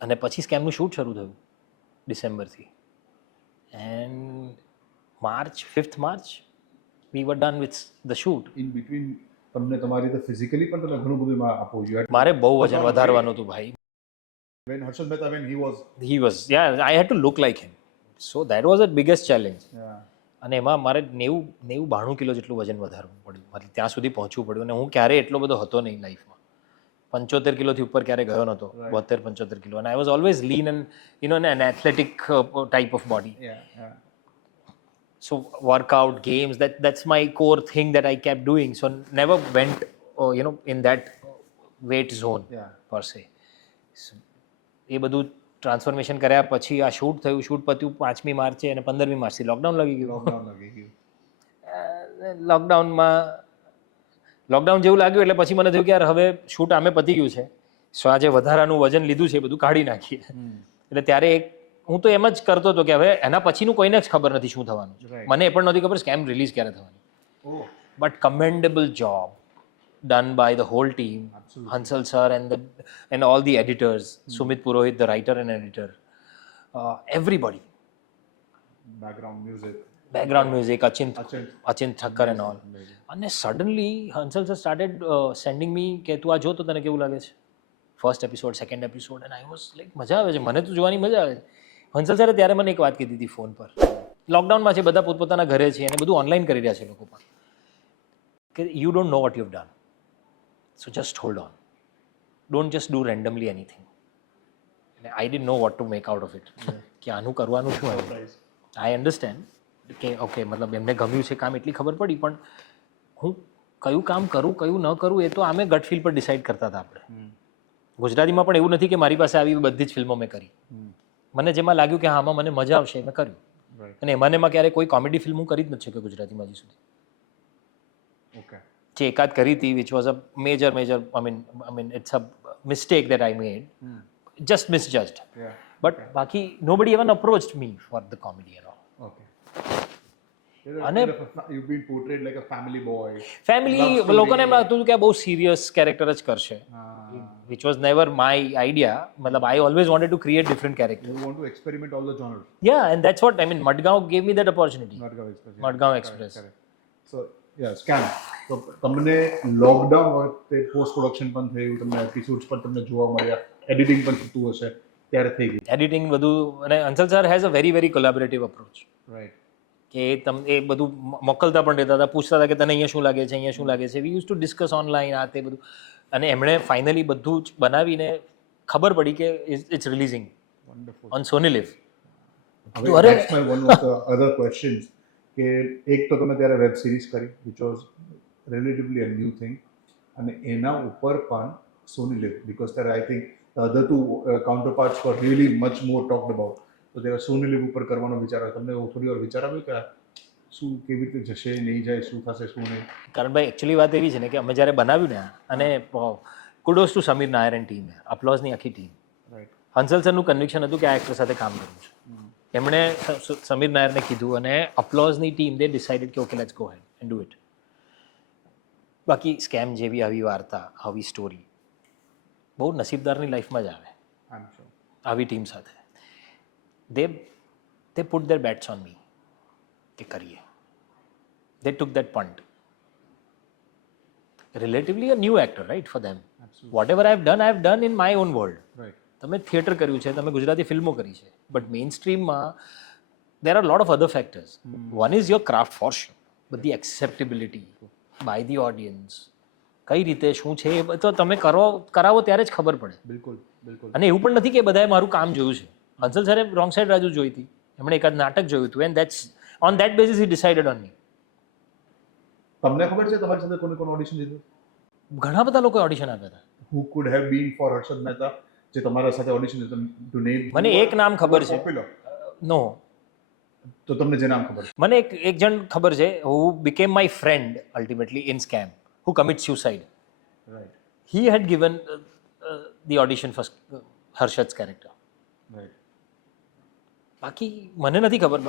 અને પછી સ્કેમનું શૂટ શરૂ થયું ડિસેમ્બરથી, and fifth March we were done with the shoot. In between તમને તમારી રીતે ફિઝિકલી પણ તમે ઘણું બધું એમાં આપો છો. મારે બહુ વજન વધારવાનું હતું ભાઈ. When Harshad Mehta, when he was, I had to look like him. So that was the biggest challenge. yeah, અને એમાં મારે 92 કિલો જેટલું વજન વધારવું પડ્યું, મતલબ ત્યાં સુધી પહોંચવું પડ્યું. અને હું ક્યારેય એટલો બધો હતો નહીં લાઈફમાં. 75 કિલોથી ઉપર ક્યારે ગયો નહોતો, 72-75 કિલો. અને I was always lean and an athletic type of body. yeah. So workout, games, that's my core thing that I kept doing. So never went in that weight zone Yeah. per se. So, એ બધું transformation કર્યા પછી આ shoot થયું. Shoot પત્યું 5મી માર્ચે અને 15મી માર્ચથી lockdown લાગી ગયું. Lockdown લાગી ગયું. લોકડાઉન જેવું લાગ્યું એટલે પછી મને થયું કે યાર હવે શૂટ આમે પતી ગયું છે, સો આ જે વધારાનું વજન લીધું છે એ બધું કાઢી નાખીએ. એટલે ત્યારે હું તો એમ જ કરતો હતો કે હવે એના પછીનું કોઈને જ ખબર નથી શું થવાનું છે. Right. મને એ પણ નહોતી ખબર સ્કેમ રિલીઝ ક્યારે થવાની. Oh, But commendable job done by the whole team, Absolutely. Hansal sir and all the editors, Sumit Purohit, the writer and editor, everybody, background music. Achin Achin. Thakkar and all. Amazing. And suddenly Hansal sir started sending me કે તું આ જો તો તને કેવું લાગે છે, first episode, second episode. And I was like મજા આવે છે, મને તો જોવાની મજા આવે છે. હંસલ સરે ત્યારે મને એક વાત કીધી હતી ફોન પર, લોકડાઉનમાં છે, બધા પોતપોતાના ઘરે છે અને બધું ઓનલાઈન કરી રહ્યા છે લોકો પણ, કે you don't know what you have done, so just hold on, don't just do randomly anything. અને I did know what to make out of it, કે આનું કરવાનું શું આવ્યું. આઈ અન્ડરસ્ટેન્ડ કે ઓકે, મતલબ એમને ગમ્યું છે કામ એટલી ખબર પડી, પણ હું કયું કામ કરું કયું ન કરું એ તો આમે ગટ ફીલ પર ડિસાઇડ કરતા હતા આપણે. ગુજરાતીમાં પણ એવું નથી કે મારી પાસે આવી બધી જ ફિલ્મો મેં કરી. મને જેમાં લાગ્યું કે હા આમાં મને મજા આવશે મેં કર્યું. અને એમાં ક્યારે કોઈ કોમેડી ફિલ્મ હું કરી જ નથી શક્યો ગુજરાતીમાં હજી સુધી. Okay. જે એકાદ કરી હતી which was a major I mean it's a mistake that I made, just misjudged. Yeah. But બાકી nobody even approached me for the comedy and all. Okay. અને you've been portrayed like a family boy. Family લોકોને એમ લાગતું હતું કે આ બહુ serious character જ કરશે, which was never my idea. Matlab, I always wanted to create different characters. You want to experiment all the genres. Yeah, and that's what I mean. Madgaon gave me that opportunity. Madgaon Express. Yeah. Madgaon Correct, Express. correct. So yeah, scam. તો તમને lockdown વખતે post production પણ થયું, તમને episodes પણ તમને જોવા મળ્યા, એડિટિંગ પણ થતું હશે, ત્યારે થઈ ગયું. Editing બધું, અને Hansal sir has a very very collaborative approach. Right. કે એ બધું મોકલતા પણ રહેતા હતા, પૂછતા હતા કે તને અહીંયા શું લાગે છે, અહીંયા શું લાગે છે. વી યુઝ ટુ ડિસ્કસ ઓનલાઈન આ તે બધું, અને એમણે ફાઇનલી બધું જ બનાવીને ખબર પડી કે it's releasing wonderful. On Sony LIV. હવે that's my one of the other questions, કે એક તો તમે ત્યારે વેબ સિરીઝ કરી which was relatively a new thing, અને એના ઉપર પણ સોની લીવ, because ત્યારે I think the other two counterparts were really much more talked about. તો ત્યારે સોની લીવ ઉપર કરવાનો વિચાર આવ્યો તમને? થોડી વાર વિચાર આવ્યો કે શું કેવી રીતે જશે, નહીં જાય, શું થશે શું નહીં? કારણ ભાઈ એકચ્યુઅલી વાત એવી છે ને કે અમે જ્યારે બનાવ્યું ને, અને kudos to Sameer Nair and team, અપ્લોઝની આખી ટીમ. રાઈટ. હંસલ સરનું કન્વિક્શન હતું કે આ એક્ટર સાથે કામ કરવું છે. એમણે સમીર નાયરને કીધું, અને અપ્લોઝની ટીમ દે ડિસાઇડેડ કે okay let's go head and do it. બાકી સ્કેમ જેવી આવી વાર્તા, આવી સ્ટોરી બહુ નસીબદારની લાઈફમાં જ આવે, આઈ એમ શ્યોર. આવી ટીમ સાથે. they put their bets on me કે કરીએ. they took that punt. Relatively a new actor, right, for them. Absolutely. Whatever I have done in my own world. Right. તમે theatre કર્યું છે, તમે ગુજરાતી ફિલ્મો કરી છે, બટ મેઇન સ્ટ્રીમમાં there are a lot of other factors. One is your craft for sure, but the acceptability by the audience, કઈ રીતે શું છે એ તો તમે કરાવો ત્યારે જ ખબર પડે. બિલકુલ બિલકુલ. અને એવું પણ નથી કે બધાએ મારું કામ જોયું છે. હંસલ સરે રોંગ સાઈડ રાજુ જોઈ હતી, એમણે એકાદ નાટક જોયું હતું, and that's on that basis he decided on me. તમને ખબર છે તમારી સાથે કોને કોને ઓડિશન લીધું? ઘણા બધા લોકોએ ઓડિશન આપ્યા હતા. Who could have been for Harshad Mehta જે તમારા સાથે ઓડિશન લીધું? ટુ નેમ મને એક નામ ખબર છે. પોપ્યુલર નો, તો તમને જે નામ ખબર છે. મને એક જણ ખબર છે who became my friend ultimately in Scam, who commit suicide. Right He had given the audition for Harshad's character. Right. બાકી મને નથી ખબર,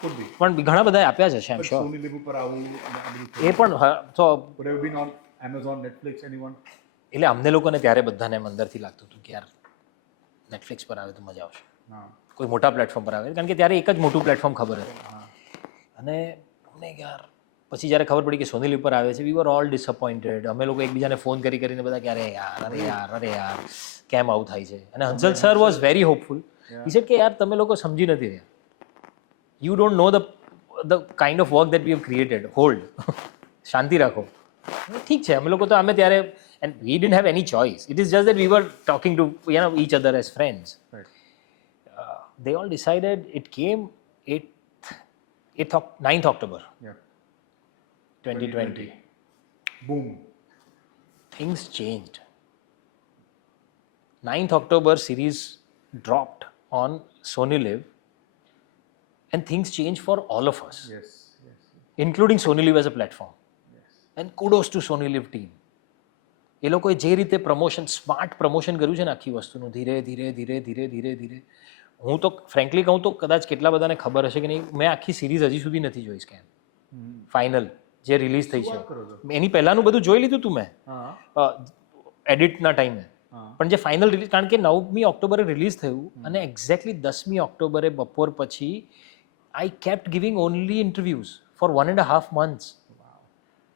Could be. પણ ઘણા બધાએ આપ્યા છે, આઈ એમ શ્યોર. સોની લીવ ઉપર આવું એ પણ તો would have been on Amazon, Netflix, anyone? એટલે અમને લોકોને ત્યારે બધાને એમ અંદરથી લાગતું હતું કે યાર નેટફ્લિક્સ પર આવે તો મજા આવશે, હા કોઈ મોટા પ્લેટફોર્મ પર આવે, કારણ કે ત્યારે એક જ મોટું પ્લેટફોર્મ ખબર હતું. હા. અને અમને યાર પછી જ્યારે ખબર પડી કે સોની લીવ પર આવે છે, વી વર ઓલ ડિસઅપોઇન્ટેડ. અમે લોકો એકબીજાને ફોન કરીને બધા કે અરે યાર કેમ આવું થાય છે. અને Hansal sir was very hopeful. He said કે યાર તમે લોકો સમજી નથી રહ્યા, you don't know the kind of work that we have created. Hold, શાંતિ રાખો. ઠીક છે, અમે લોકો તો અમે ત્યારે, and we didn't have any choice. It is just that we were talking to each other as friends. Right. They all decided. It came 9th October Yeah. 2020. Boom. Things changed. 9th October series dropped on Sony Live, and things changed for all of us, Yes. Yes. including Sony Live as a platform. Yes. And kudos to Sony Live team. એ લોકોએ જે રીતે smart promotion કર્યું છે ને આખી વસ્તુનું, ધીરે ધીરે. હું તો ફ્રેન્કલી કહું તો કદાચ કેટલા બધાને ખબર હશે કે નહીં, મેં આખી સિરીઝ હજી સુધી નથી જોઈ સ્કેમ ફાઇનલ જે રિલીઝ થઈ છે. વાત કરો છો? એની પહેલાંનું બધું જોઈ લીધું તું મેં હા એડિટના ટાઈમે, હા. પણ જે ફાઇનલ રિલીઝ, કારણ કે 9મી ઓક્ટોબરે રિલીઝ થયું અને એક્ઝેક્ટલી 10મી ઓક્ટોબરે બપોર પછી I kept giving only interviews for 1.5 months.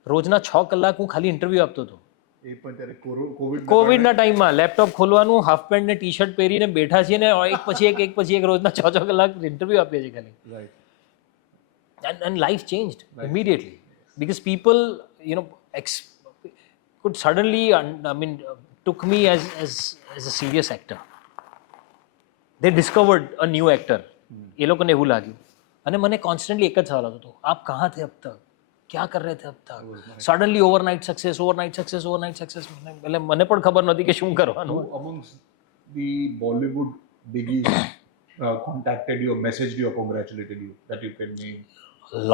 રોજના 6 કલાક હું ખાલી ઇન્ટરવ્યૂ આપતો હતો. એ પણ ત્યારે કોવિડ કોવિડના ટાઈમમાં લેપટોપ ખોલવાનું, હાફ પેન્ટ ને ટી શર્ટ પહેરીને બેઠા છીએ ને એક પછી એક રોજના 6 કલાક ઇન્ટરવ્યૂ આપીએ છીએ ખાલી. Right. And life changed immediately because people, could suddenly, took me as a serious actor. They discovered a new actor. એ લોકોને એવું લાગ્યું. અને મને કોન્સ્ટન્ટલી એક જ સવાલ હતો, આપ કહાં થે અબ તક, क्या कर रहे थे अब तक, सडनली ओवरनाइट सक्सेस. એટલે મને પણ ખબર નહોતી કે શું કરવાનું. Amongst the Bollywood biggies contacted you, messaged you, congratulated you that you can name?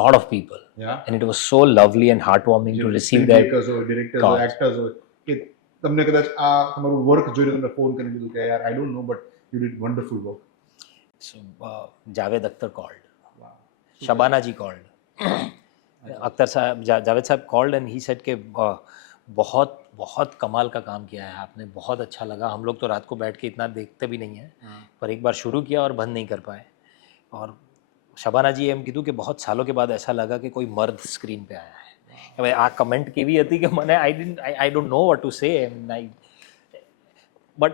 Lot of people. Yeah. And it was so lovely and heartwarming to receive that. Directors call. or actors or કે તમને કદાચ આ તમારું work જોઈને તમને phone કરીને કીધું કે યાર I don't know but you did wonderful work. So, Javed Akhtar called. Wow. Shabana ji called. Akhtar साहब, जावेद साहब कॉल्ड एंड ही सेड के बहुत बहुत कमाल का काम किया है आपने, बहुत अच्छा लगा. हम लोग तो रात को बैठ के इतना देखते भी नहीं हैं, पर एक बार शुरू किया और बंद नहीं कर पाए. और शबाना जी एम कीधું કે बहुत सालों के बाद ऐसा लगा कि कोई मर्द स्क्रीन पे आया है. હવે આ કમેન્ટ કેવી હતી કે મને I don't know what to say, but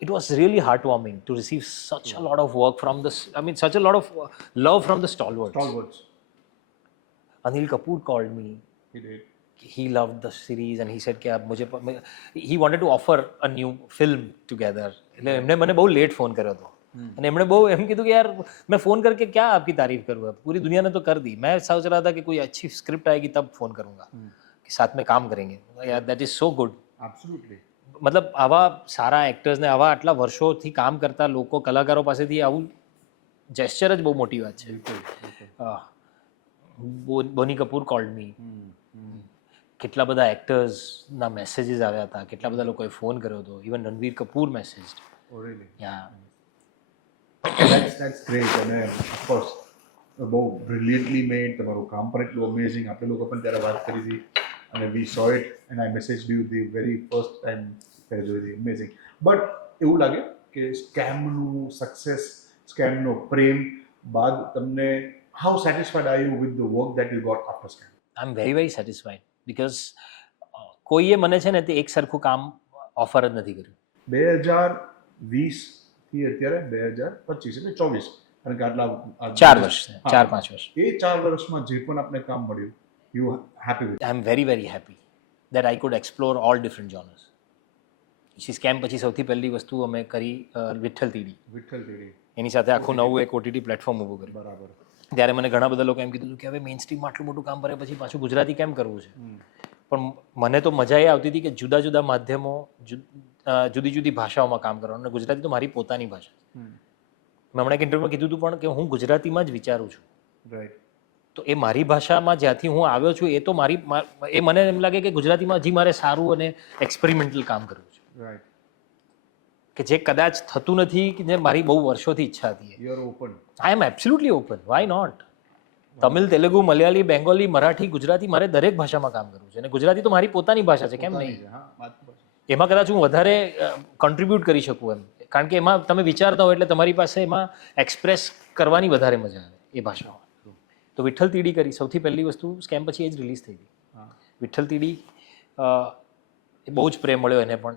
it was really heartwarming to receive such a lot of work from this, such a lot of love from the stalwarts. Anil Kapoor called me. He did. He loved the series and he said कि आप मुझे, he wanted to offer a new film together. એટલે એમણે મને બહુ late phone કર્યો હતો અને એમણે બહુ એમ કીધું કે યાર मैं फ़ोन करके क्या आपकी तारीफ करूँगा, पूरी दुनिया ने तो कर दी. मैं सोच रहा था कि कोई अच्छी स्क्रिप्ट आएगी तब फ़ोन करूँगा कि साथ में काम करेंगे. यार that is so good. Absolutely. મતલબ આવા સારા એક્ટર્સને આવા આટલા વર્ષોથી કામ કરતા લોકો, કલાકારો પાસેથી આવું જેસ્ચર જ બહુ મોટી વાત છે. બોની કપૂર કોલ્ડ મી. કેટલા બધા એક્ટર્સના મેસેજીસ આવ્યા હતા, કેટલા બધા લોકોએ ફોન કર્યો હતો. Even Ranbir Kapoor messaged. Oh really? Yeah That's great. અને of course બહુ brilliantly made. તમારું કામ પણ એટલું અમેઝિંગ. આપણે લોકો પણ ત્યારે વાત કરી હતી અને we saw it and I messaged you the very first time ત્યારે જોઈ હતી. Amazing. But એવું લાગે કે સ્કેમનું સક્સેસ, સ્કેમનો પ્રેમ બાદ તમને how satisfied are you with the work that you got after scam? I am very satisfied because કોઈએ મને છે ને તે એક સરખું કામ ઓફર જ નથી કર્યું. 2020 થી અત્યારે 2025 એટલે 24, કારણ કે આટલા 4 વર્ષ, 4-5 વર્ષ. એ 4 વર્ષમાં જે પણ આપણે કામ મળ્યું, you happy with? I am very happy. That I could explore all different genres. પછી સ્કેમ પછી સૌથી પહેલી વસ્તુ અમે કરી વિઠ્ઠલ તીડી. વિઠ્ઠલ તીડી. એની સાથે આખું નવું એક OTT પ્લેટફોર્મ ઊભું કર્યું. બરાબર. ત્યારે મને ઘણા બધા લોકો એમ કીધું કે હવે મેઇન સ્ટ્રીમમાં આટલું મોટું કામ કરે પછી પાછું ગુજરાતી કેમ કરવું છે. પણ મને તો મજા એ આવતી હતી કે જુદા જુદા માધ્યમો, જુદી જુદી ભાષાઓમાં કામ કરવાનું. અને ગુજરાતી તો મારી પોતાની ભાષા. મેં હમણાં એક ઇન્ટરવ્યુમાં કીધું હતું પણ કે હું ગુજરાતીમાં જ વિચારું છું. રાઈટ. તો એ મારી ભાષામાં જ્યાંથી હું આવ્યો છું એ તો એ મને એમ લાગે કે ગુજરાતીમાં હજી મારે સારું અને એક્સપેરિમેન્ટલ કામ કરવું છે. રાઈટ. કે જે કદાચ થતું નથી, કે જે મારી બહુ વર્ષોથી ઈચ્છા હતી. You are open. I am absolutely open. Why not? Tamil, Telugu, Malayali, Bengali, Marathi, Gujarati, મારે દરેક ભાષામાં કામ કરવું છે. અને ગુજરાતી તો મારી પોતાની ભાષા છે, કેમ નહીં? એમાં કદાચ હું વધારે કોન્ટ્રીબ્યુટ કરી શકું એમ. કારણ કે એમાં તમે વિચારતા હો એટલે તમારી પાસે એમાં એક્સપ્રેસ કરવાની વધારે મજા આવે એ ભાષામાં. તો વિઠ્ઠલ તીડી કરી. સૌથી પહેલી વસ્તુ સ્કેમ પછી એ જ રિલીઝ થઈ હતી. વિઠ્ઠલ તીડી એ બહુ જ પ્રેમ મળ્યો એને પણ.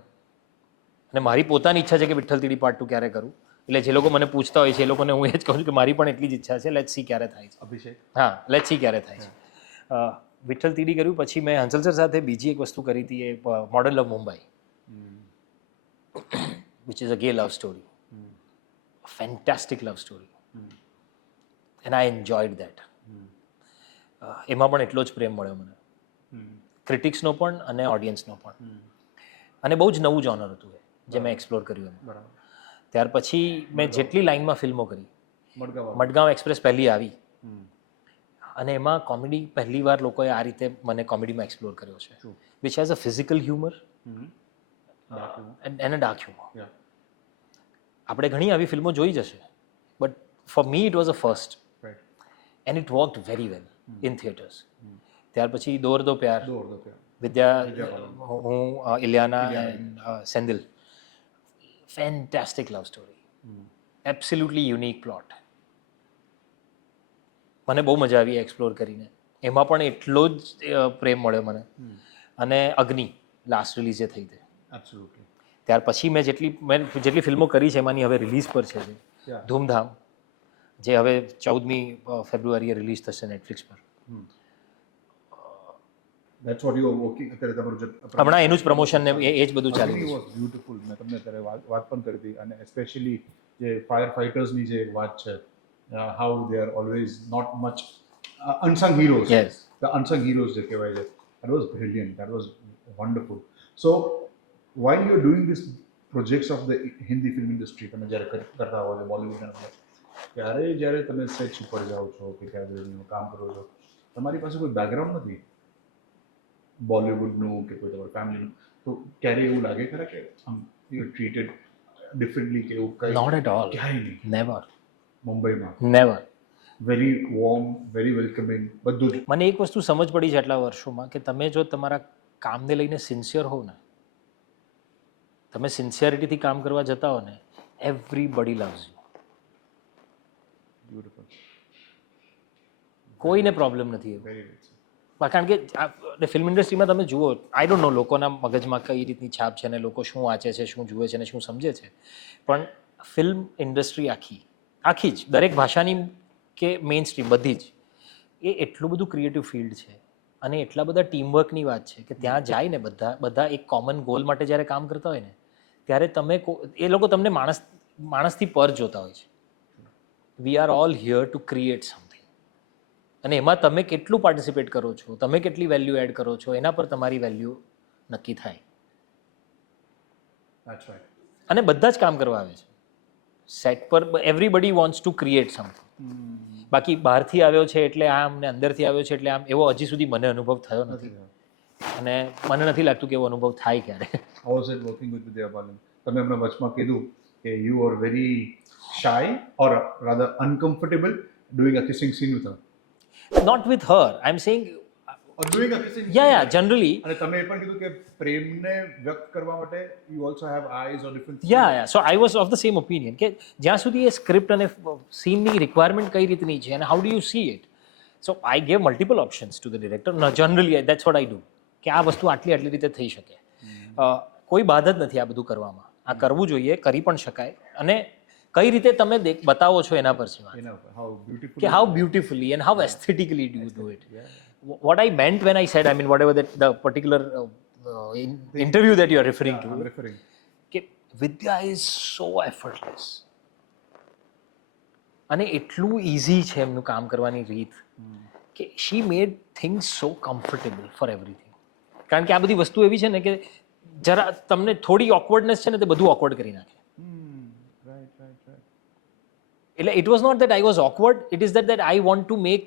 અને મારી પોતાની ઈચ્છા છે કે વિઠ્ઠલ તીડી પાર્ટ 2 ક્યારે કરું. એટલે જે લોકો મને પૂછતા હોય છે એ લોકોને હું એ જ કહું છું કે મારી પણ એટલી જ ઈચ્છા છે. લેટ્સ સી ક્યારે થાય છે. અભિષેક. હા, લેટ્સ સી ક્યારે થાય છે. વિઠ્ઠલ તીડી કર્યું. પછી મેં હંસલ સર સાથે બીજી એક વસ્તુ કરી હતી, એ model of Mumbai, which is a gay love story. Fantastic love story. And I enjoyed that. એમાં પણ એટલો જ પ્રેમ મળ્યો મને, ક્રિટિક્સનો પણ અને ઓડિયન્સનો પણ. અને બહુ જ નવું જોનર હતું એ જે મેં એક્સપ્લોર કર્યું એમ. બરાબર. ત્યાર પછી મેં જેટલી લાઇનમાં ફિલ્મો કરી, મડગાંવ એક્સપ્રેસ પહેલી આવી, અને એમાં કોમેડી પહેલીવાર લોકોએ આ રીતે મને કોમેડીમાં એક્સપ્લોર કર્યો છે, which has a physical humour and a dark humour. આપણે ઘણી આવી ફિલ્મો જોઈ જશે, but for me it was a first and it worked very well in theatres. ત્યાર પછી દોર દો પ્યાર, વિદ્યા, હું, Ileana and Sendhil. Fantastic love story, absolutely unique plot. મને બહુ મજા આવી એક્સપ્લોર કરીને. એમાં પણ એટલો જ પ્રેમ મળ્યો મને. અને અગ્નિ લાસ્ટ રિલીઝ જે થઈ હતી. એબ્સોલ્યુટલી. ત્યાર પછી મેં જેટલી ફિલ્મો કરી છે એમાંની હવે રિલીઝ પર છે ધૂમધામ, જે હવે 14મી ફેબ્રુઆરીએ રિલીઝ થશે નેટફ્લિક્સ પર. That's what you are working અત્યારે તમારું જે હમણાં એનું જ પ્રમોશન ને એ જ બધું ચાલી રહ્યું છે. બ્યુટીફુલ. મેં તમને અત્યારે વાત પણ કરી હતી, અને એસ્પેશિયલી જે ફાયર ફાઇટર્સની જે વાત છે, how they are always not much unsung heroes. Yes, the unsung heroes જે કહેવાય છે, that was brilliant, that was wonderful. So while you are doing this projects of the Hindi film industry, તમે જ્યારે કરતા હો છો બોલિવૂડ અંદર, ત્યારે જ્યારે તમે સેટ ઉપર જાઓ છો કે ત્યારે કામ કરો છો, તમારી પાસે કોઈ બેકગ્રાઉન્ડ નથી બોલિવૂડનું કે કોઈ તમારું ફેમિલીનું, તો ક્યારે એવું લાગે ખરા કે યુ ટ્રીટેડ ડિફરન્ટલી કે એવું કંઈ? Not at all. ક્યાંય નહીં. નેવર. મુંબઈમાં never. Very warm, very welcoming, બધું જ. મને એક વસ્તુ સમજ પડી છે આટલા વર્ષોમાં, કે તમે જો તમારા કામને લઈને સિન્સિયર હો ને, તમે સિન્સિયરિટીથી કામ કરવા જતા હો ને, એવરીબડી લવ્સ યુ. બ્યુટીફુલ. કોઈને પ્રોબ્લેમ નથી. વેરી કારણ કે ફિલ્મ ઇન્ડસ્ટ્રીમાં તમે જુઓ, આઈ ડોન્ટ નો લોકોના મગજમાં કઈ રીતની છાપ છે ને લોકો શું વાંચે છે, શું જુએ છે ને શું સમજે છે, પણ ફિલ્મ ઇન્ડસ્ટ્રી આખી જ દરેક ભાષાની કે મેઇન સ્ટ્રીમ બધી જ, એ એટલું બધું ક્રિએટિવ ફિલ્ડ છે અને એટલા બધા ટીમવર્કની વાત છે કે ત્યાં જાય ને બધા એક કોમન ગોલ માટે જ્યારે કામ કરતા હોય ને, ત્યારે એ લોકો તમને માણસથી પર જોતા હોય છે. We are all here to create something. અને એમાં તમે કેટલું પાર્ટિસિપેટ કરો છો, તમે કેટલી વેલ્યુ એડ કરો છો, એના પર તમારી વેલ્યુ નક્કી થાય. અને બધા જ કામ કરવા આવે છે સેટ પર. Everybody wants to create something. બાકી બહારથી આવ્યો છે એટલે આમ ને અંદરથી આવ્યો છે એટલે આમ, એવો હજી સુધી મને અનુભવ થયો નથી, અને મને નથી લાગતું કે એવો અનુભવ થાય ક્યારે. How is it working with Vidya Balan? તમે હમણાં વચમાં કીધું કે you are very shy or rather uncomfortable doing a kissing scene with her. Not with her. I'm saying doing a kissing yeah, generally. અને તમે એ પણ કીધું કે પ્રેમને વ્યક્ત કરવા માટે you also have eyes or different things. Yeah. So I was of the same opinion કે જ્યાં સુધી એ સ્ક્રિપ્ટ અને સીનની રિક્વાયરમેન્ટ કઈ રીતની છે અને how do you see it. So I gave multiple options to the director. No, generally that's what I do. કે આ વસ્તુ આટલી રીતે થઈ શકે. કોઈ બાધ જ નથી આ બધું કરવામાં. આ કરવું જોઈએ, કરી પણ શકાય, અને કઈ રીતે તમે બતાવો છો એના પર છે વાત, કે how beautifully and how aesthetically do you do it. What I meant when I said, I mean whatever the particular interview that you are referring I'm to, referring. કે વિદ્યા ઇઝ સો એફર્ટલેસ અને એટલું easy છે એમનું કામ કરવાની રીત કે she made things so comfortable for everything. કારણ કે આ બધી વસ્તુ એવી છે ને કે જરા તમને થોડી ઓકવર્ડનેસ છે ને તે બધું ઓકવર્ડ કરી નાખે. Right. એટલે it was not that I was awkward, it is that I want to make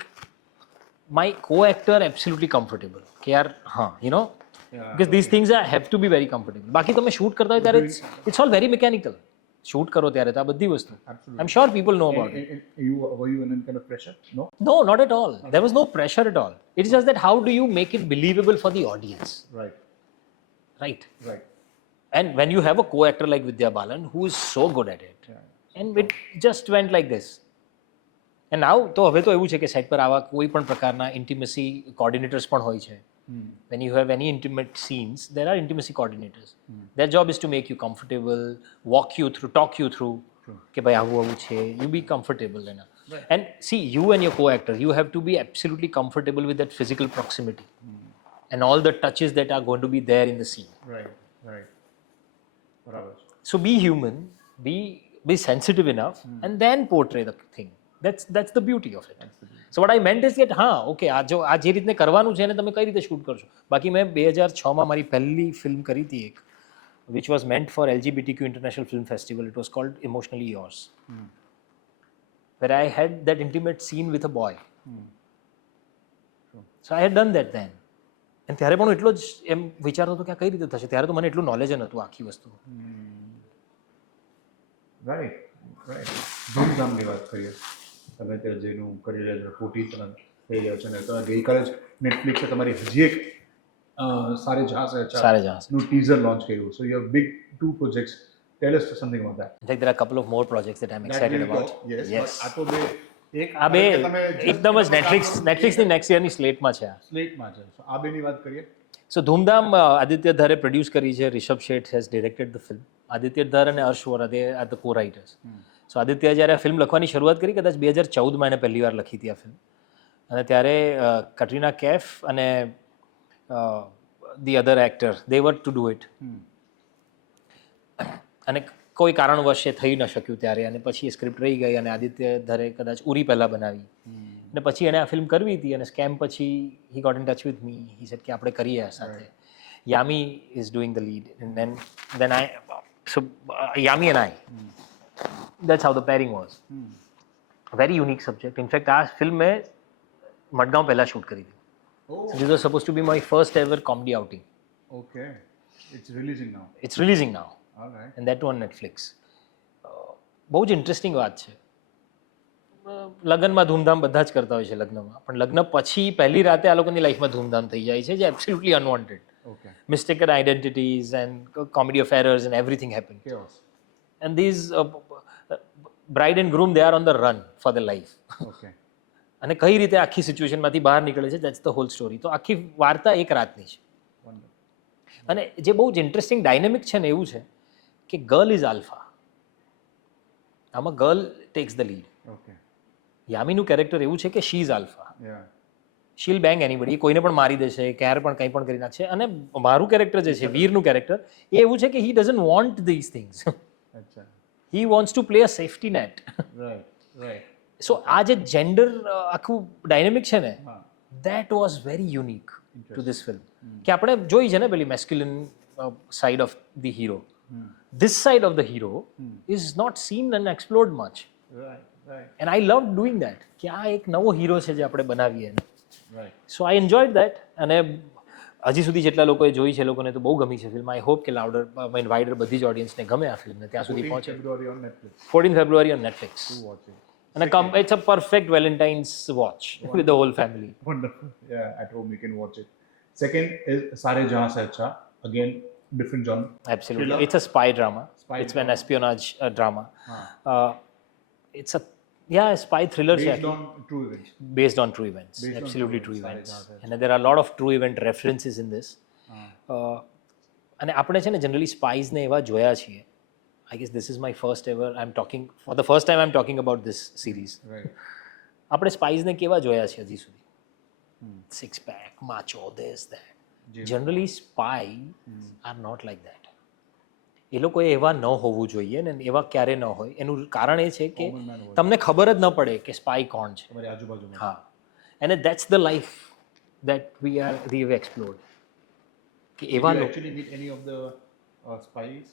my co actor absolutely comfortable કે યાર હા you know because this things have to be very comfortable. બાકી તમે shoot કરતા હોય ત્યારે it's all very mechanical. Shoot કરો ત્યારે તો આ બધી વસ્તુ I am sure people know about it. Were you in any kind of pressure? No? No, not at all. There was no pressure at all. It's just that how do you make it believable for the audience, Right. right? Right. And when you have a co-actor like Vidya Balan who is so good at it, Yeah. and it just went like this. And now તો હવે તો એવું છે કે set પર આવા કોઈ પણ પ્રકારના ઇન્ટિમસી કોર્ડિનેટર્સ પણ હોય છે. When you have any intimate scenes, there are intimacy coordinators. Their job is to make you comfortable, walk you through, talk you through. કે ભાઈ આવું આવું છે, you be comfortable enough. And see, you and your co-actor, you have to be absolutely comfortable with that physical proximity and all the touches that are going to be there in the scene. Right. બરાબર છે. So be human, be sensitive enough, and then portray the thing. That's the beauty of it. So what I meant is that હા okay આ જે રીતને કરવાનું છે એને તમે કઈ રીતે શૂટ કરશો. બાકી મેં 2006માં મારી પહેલી ફિલ્મ કરી હતી એક which was meant for LGBTQ International Film Festival. It was called Emotionally Yours, where I had that intimate scene with a boy. So I had done that then. And ત્યારે પણ હું એટલો જ એમ વિચારતો હતો કે આ કઈ રીતે થશે. ત્યારે તો મને એટલું નોલેજ નહોતું આખી વસ્તુ. રાઈટ. ધૂમધામની વાત કરીએ. તમે અત્યારે જેનું કરી રહ્યા છો 40 રન થઈ રહ્યો છે ને તો ગઈકાલે જ નેટફ્લિક્સે તમારી હજી એક સારે જહાં સે અચ્છા સારે જહાં સે નું ટીઝર લોન્ચ કર્યું. So you have big 2 projects. Tell us something about that. In fact, there are a couple of more projects that I'm excited about. Yes. આ તો બે એક આ બે એકદમ જ નેટફ્લિક્સની નેક્સ્ટ યરની સ્લેટમાં છે. સ્લેટમાં છે. સો આ બેની વાત કરીએ. સો ધૂમધામ આદિત્ય ધરે પ્રોડ્યુસ કરી છે. Rishabh Seth has directed the film. Aditya Dhar અને Harsh Vora they are the co writers. So Aditya જ્યારે આ ફિલ્મ લખવાની શરૂઆત કરી કદાચ 2014માં એને પહેલી વાર લખી હતી આ ફિલ્મ. અને ત્યારે કટરીના કૈફ અને the other actor they were to do it. અને કોઈ કારણવશ એ થઈ ન શક્યું ત્યારે અને પછી એ સ્ક્રિપ્ટ રહી ગઈ અને આદિત્ય ધરે કદાચ ઉરી પહેલાં બનાવી અને પછી એણે આ ફિલ્મ કરવી હતી અને સ્કેમ પછી he got in touch with me. He said કે આપણે કરીએ આ સાથે. Yami is doing the lead and then I so Yami and I, that's how the pairing was. Very unique subject. In fact, આ ફિલ્મ મેં મડગાંવ પહેલાં shoot કરી હતી. So this was supposed to be my first ever comedy outing. Okay. It's releasing now. It's releasing now. All right. And that too on Netflix. બહુ જ interesting વાત છે. લગ્નમાં ધૂમધામ બધા જ કરતા હોય છે લગ્નમાં, પણ લગ્ન પછી પહેલી રાતે આ લોકોની લાઈફમાં ધૂમધામ થઈ જાય છે જે absolutely unwanted. Okay. Mistaken identities and comedy of errors and everything happened. Chaos. And these bride and groom, they are on the run for their life. Okay. અને કઈ રીતે આખી સિચ્યુએશનમાંથી બહાર નીકળે છે, દેટ્સ ધ હોલ સ્ટોરી. તો આખી વાર્તા એક રાતની છે. Wonderful. અને જે બહુ જ ઇન્ટરેસ્ટિંગ ડાયનેમિક છે ને એવું છે કે ગર્લ ઇઝ આલ્ફા. આમાં girl takes the lead. Okay. યામીનું કેરેક્ટર એવું છે કે she is alpha. Yeah. She'll bang anybody, કોઈને પણ મારી દેશે, ક્યારે પણ કંઈ પણ કરી નાખશે. અને મારું કેરેક્ટર જે છે વીરનું કેરેક્ટર એ એવું છે કે he doesn't want these things. અચ્છા. He wants to play a safety net. Right. So આ જે જેન્ડર આખું ડાયનેમિક છે ને હા. That was very unique to this film. કે આપણે જોઈ છે ને પેલી masculine side of the hero. This side of the hero is not seen and explored much. Right. And I love doing that કે આ એક નવો હીરો છે જે આપણે બનાવીએ એને. Right. So I enjoyed that. અને હજી સુધી જેટલા લોકોએ જોઈ છે એ લોકોને તો બહુ ગમી છે ફિલ્મ. આઈ હોપ કે લાઉડર વાઇડર બધી જ ઓડિયન્સને ગમે આ ફિલ્મને ત્યાં સુધી 14 પહોંચે. February on Netflix. 14 February on Netflix. Do watch it. And it's a perfect Valentine's watch with the whole family. Wonderful. Yeah, at home you can watch it. Second is Sare Jahan Se Acha. Again, different genre. Absolutely. Thriller? It's a spy drama. It's an espionage drama. It's a spy thriller. Based on true events. Based on true events. Based on Absolutely true true events. events. Sare Jahan Se And there are a lot of true event references in this. અને આપણે છે ને generally સ્પાઈઝને એવા જોયા છીએ. I guess this is my first ever, for the first time I'm talking about this series. Right. આપણે સ્પાઈઝને કેવા જોયા છે હજી સુધી? Six pack, macho, this, that. Generally spy are not like that. એ લોકોએ એવા ન હોવું જોઈએ ને એવા ક્યારે ન હોય. એનું કારણ એ છે કે Common man હોય. તમને ખબર જ ન પડે કે સ્પાય કોણ છે. તમારી આજુબાજુમાં. હા, અને that's the life that we have explored. કે એવા લોકો. Actually meet any of the spies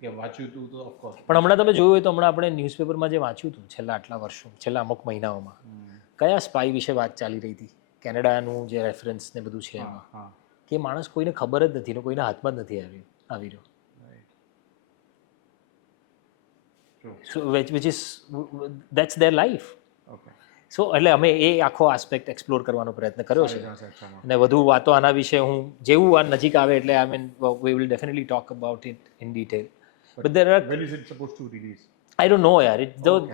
કે વાંચ્યું હતું તો ઓફકોર્સ. પણ હમણાં તમે જોયું હોય તો હમણાં આપણે ન્યૂઝપેપરમાં જે વાંચ્યું હતું છેલ્લા આટલા વર્ષો, છેલ્લા અમુક મહિનાઓમાં, કયા સ્પાય વિશે વાત ચાલી રહી હતી? કેનેડાનું જે રેફરન્સ ને બધું છે એમાં, હા. કે માણસ કોઈને ખબર જ નથી ને કોઈના હાથમાં જ નથી આવી રહ્યો. True. So which is that's their life. Okay. So એટલે અમે એ આખો આસ્પેક્ટ એક્સપ્લોર કરવાનો પ્રયત્ન કર્યો છે. અચ્છા. અને વધુ વાતો આના વિશે હું જેવું આ નજીક આવે એટલે I mean we will definitely talk about it in detail. But there are, When is it supposed to release? I don't know yaar,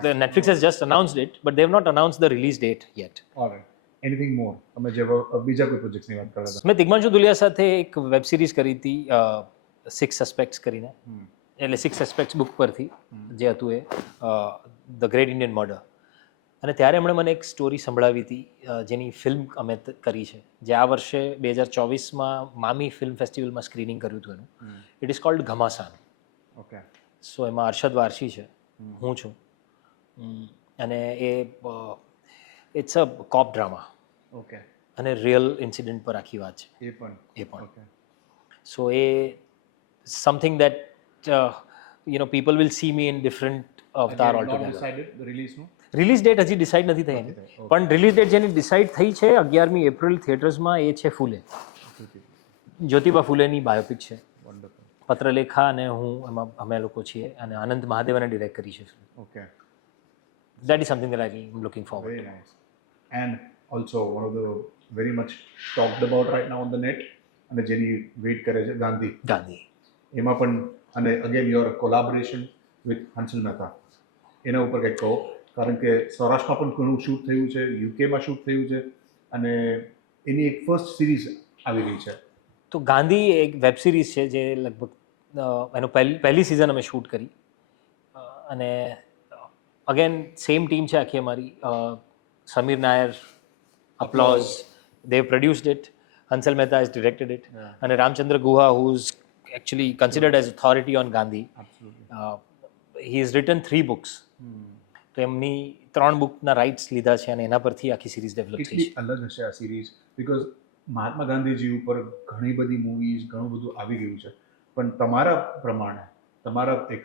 the Netflix has just announced it but they have not announced the release date yet. All right. Anything more? તમે જે બીજા કોઈ પ્રોજેક્ટ્સની વાત કરતા હતા. મેં દિગ્માંશુ દુલિયા સાથે એક વેબ સિરીઝ કરી હતી 6 સસ્પેક્ટ્સ કરીને, એટલે 6 સસ્પેક્ટ્સ બુક પરથી જે હતું એ ધ ગ્રેટ ઇન્ડિયન મર્ડર. અને ત્યારે એમણે મને એક સ્ટોરી સંભળાવી હતી જેની ફિલ્મ અમે કરી છે, જે આ વર્ષે 2024માં મામી ફિલ્મ ફેસ્ટિવલમાં સ્ક્રીનિંગ કર્યું હતું એનું. It is called Ghamasaan. Okay. So એમાં અરશદ વારસી છે, હું છું, અને એ it's a cop drama okay. અને રિયલ ઇન્સિડન્ટ પર આખી વાત છે એ પણ. એ પણ. ઓકે. સો એ something that people will see me in different avatar all together. Decided રિલીઝનું. રિલીઝ ડેટ હજી ડિસાઇડ નથી થઈ એની, પણ રિલીઝ ડેટ જેની ડિસાઇડ થઈ છે 11મી એપ્રિલ થિયેટર્સમાં, એ છે ફૂલે, જ્યોતિબા ફૂલેની બાયોપિક છે. વન્ડરફુલ. પત્રલેખા અને હું એમાં અમે લોકો છીએ, અને આનંદ મહાદેવને ડિરેક્ટ કરી છે. Okay. That is something that I M looking forward. Very nice. And also one of the very much talked about right now on the net, અને જેની વેઇટ કરે છે ગાંધી. ગાંધી એમાં પણ, અને અગેન યોર કોલાબોરેશન વિથ હંસલ મહેતા, એના ઉપર કંઈક કહો, કારણ કે સૌરાષ્ટ્રમાં પણ ઘણું શૂટ થયું છે, યુકેમાં શૂટ થયું છે, અને એની એક ફર્સ્ટ સિરીઝ આવી રહી છે. તો ગાંધી એક વેબ સિરીઝ છે જે લગભગ એનો પહેલી સિઝન અમે શૂટ કરી, અને અગેન સેમ ટીમ છે આખી અમારી. Sameer Nair, Applause, they produced it. Hansal Mehta has directed it. And Ramchandra Guha, who's actually considered as authority on Gandhi. Absolutely. He has written 3 books. તો એમની 3 બુકના રાઇટ્સ લીધા છે અને એના પરથી આખી સિરીઝ ડેવલપ થઈ કેટલી છે. અલગ હશે આ સિરીઝ, બિકોઝ મહાત્મા ગાંધીજી ઉપર ઘણી બધી મૂવીઝ, ઘણું બધું આવી ગયું છે, પણ તમારા પ્રમાણે, તમારા એક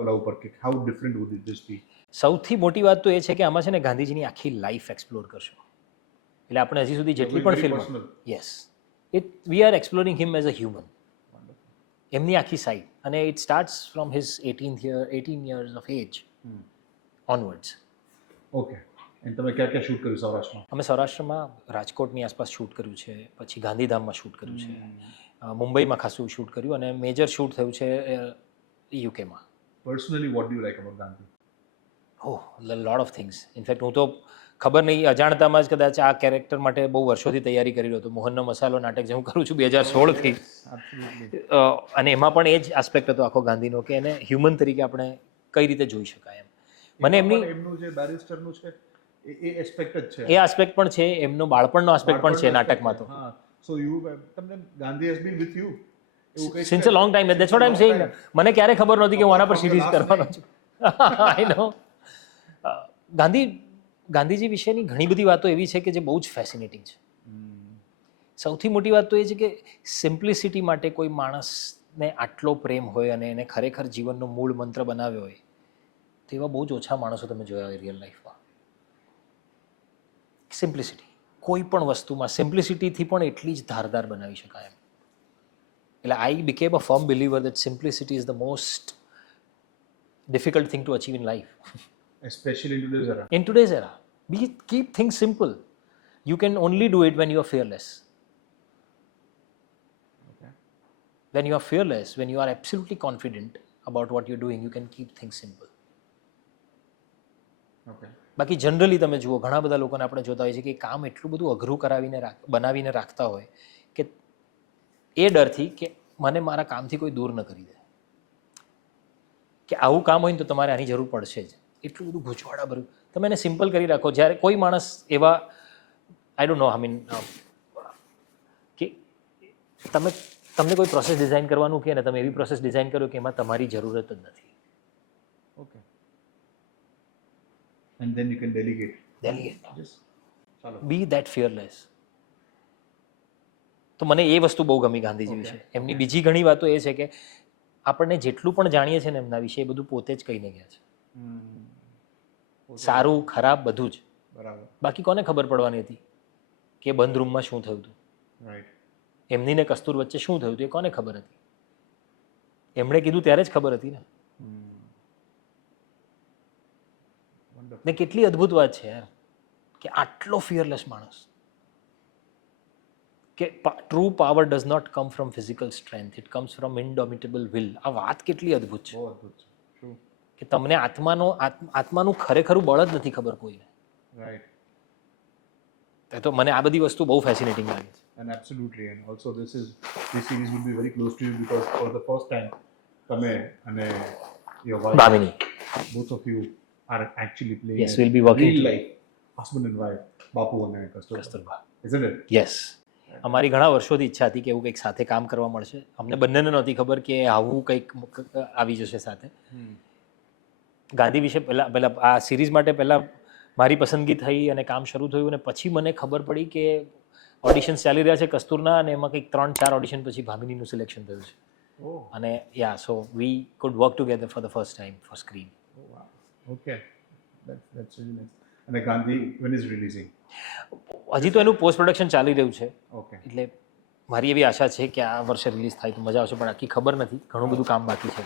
ઓલા ઉપર કે how different would it this be? સૌથી મોટી વાત તો એ છે કે આમાં છે ને ગાંધીજીની આખી લાઈફ એક્સપ્લોર કરશું. એટલે આપણે હજી સુધી જેટલી પણ film, yes, we are exploring him as a human, એમની આખી સાઈડ. અને it starts from his 18 years of age onwards. Okay. અને તમે ક્યાં ક્યાં શૂટ કર્યું સૌરાષ્ટ્રમાં? અમે સૌરાષ્ટ્રમાં રાજકોટની આસપાસ શૂટ કર્યું છે, પછી ગાંધીધામમાં શૂટ કર્યું છે, મુંબઈમાં ખાસું શૂટ કર્યું, અને મેજર શૂટ થયું છે યુકેમાં. Personally what do you like about Gandhi? Oh, lot of things. In fact હું તો ખબર નહીં, અજાણતામાં જ કદાચ આ કેરેક્ટર માટે બહુ વર્ષોથી તૈયારી કરી રહ્યો હતો. મોહનનો મસાલો નાટક જે હું કરું છું 2016થી, અને એમાં પણ એ જ આસ્પેક્ટ હતો આખો ગાંધીનો, કે એને હ્યુમન તરીકે આપણે કઈ રીતે જોઈ શકાય એમ. મને એમનું જે બેરિસ્ટરનું છે એ એસ્પેક્ટ જ છે, એ આસ્પેક્ટ પણ છે, એમનો બાળપણનો આસ્પેક્ટ પણ છે નાટકમાં. તો હા. સો યુ તમને Gandhi has been with you એવું કંઈ since a long time. That's what I am saying. મને ક્યારે ખબર નહોતી કે હું આના પર સિરીઝ કરવાનો છું. આઈ નો. ગાંધીજી વિશેની ઘણી બધી વાતો એવી છે કે જે બહુ જ ફેસિનેટિંગ છે. સૌથી મોટી વાત તો એ છે કે સિમ્પ્લિસિટી માટે કોઈ માણસને આટલો પ્રેમ હોય અને એને ખરેખર જીવનનો મૂળ મંત્ર બનાવ્યો હોય, તો એવા બહુ જ ઓછા માણસો તમે જોયા હોય રિયલ લાઈફમાં. સિમ્પ્લિસિટી, કોઈ પણ વસ્તુમાં સિમ્પ્લિસિટીથી પણ એટલી જ ધારદાર બનાવી શકાય એમ. એટલે I became a firm believer that simplicity is the most difficult thing to achieve in life. especially in today's era. In today's era, keep things simple. You can only do it when you are fearless. Okay. When you are fearless, when you are absolutely confident about what you're doing, you can keep things simple. Okay. બાકી generally તમે જુઓ, ઘણા બધા લોકોને આપણે જોતા હોઈએ છીએ કે કામ એટલું બધું અઘરું બનાવીને રાખતા હોય કે એ ડરથી કે મને મારા કામથી કોઈ દૂર ન કરી દે, કે આવું કામ હોય ને તો તમારે આની જરૂર પડશે જ, એટલું બધું ગૂંચવાડા ભર્યું. તમે એને સિમ્પલ કરી રાખો. જ્યારે કોઈ માણસ એવા, I don't know, I mean કે તમને કોઈ પ્રોસેસ ડિઝાઇન કરવાનું કહે ને તમે એવી પ્રોસેસ ડિઝાઇન કરો કે એમાં તમારી જરૂરત જ નથી. Okay. And then you can delegate. Delegate. Just ચાલો. બી દેટ ફિયરલેસ. તો મને એ વસ્તુ બહુ ગમી ગાંધીજી વિશે. એમની બીજી ઘણી વાતો એ છે કે આપણને જેટલું પણ જાણીએ છીએ ને એમના વિશે એ બધું પોતે જ કહીને ગયા છે. સારું ખરાબ બધું જ. બરાબર. બાકી કોને ખબર પડવાની હતી કે બંધ રૂમમાં શું થયું હતું, રાઈટ. એમની ને કસ્તુર વચ્ચે શું થયું હતું એ કોને ખબર હતી? એમણે કીધું ત્યારે જ ખબર હતી ને. ને કેટલી અદ્ભુત વાત છે યાર કે આટલો ફિયરલેસ માણસ, કે true power does not come from physical strength, it comes from indomitable will. આ વાત કેટલી અદ્ભુત છે બહુ અદ્ભુત છે. True. કે તમને આત્માનું ખરેખરું બળ જ નથી ખબર કોઈને. Right. તો મને આ બધી વસ્તુ બહુ ફેસિનેટિંગ લાગે છે. And absolutely, and also this series will be very close to you because for the first time, તમે અને your wife, Bhamini, both of you are actually playing Yes, we'll be working real together. life husband and wife, બાપુ અને Kasturba. Kasturba. Isn't it? Yes, અમારી ઘણા વર્ષોથી ઈચ્છા હતી કે એવું કંઈક સાથે કામ કરવા મળશે. અમને બંનેને નહોતી ખબર કે આવું કંઈક આવી જશે સાથે. ગાંધી વિશે પહેલા આ સિરીઝ માટે પહેલાં મારી પસંદગી થઈ અને કામ શરૂ થયું અને પછી મને ખબર પડી કે ઓડિશન્સ ચાલી રહ્યા છે કસ્તુરના અને એમાં કંઈક 3-4 ઓડિશન પછી ભામિનીનું સિલેક્શન થયું છે. Oh. અને so we could work together for the first time for screen. Oh, wow. Okay. That's really nice. અને ગાંધી when is releasing? હજી તો એનું પોસ્ટ પ્રોડક્શન ચાલી રહ્યું છે. Okay. એટલે મારી એવી આશા છે કે આ વર્ષે રિલીઝ થાય તો મજા આવશે, પણ આખી ખબર નથી, ઘણું બધું કામ બાકી છે.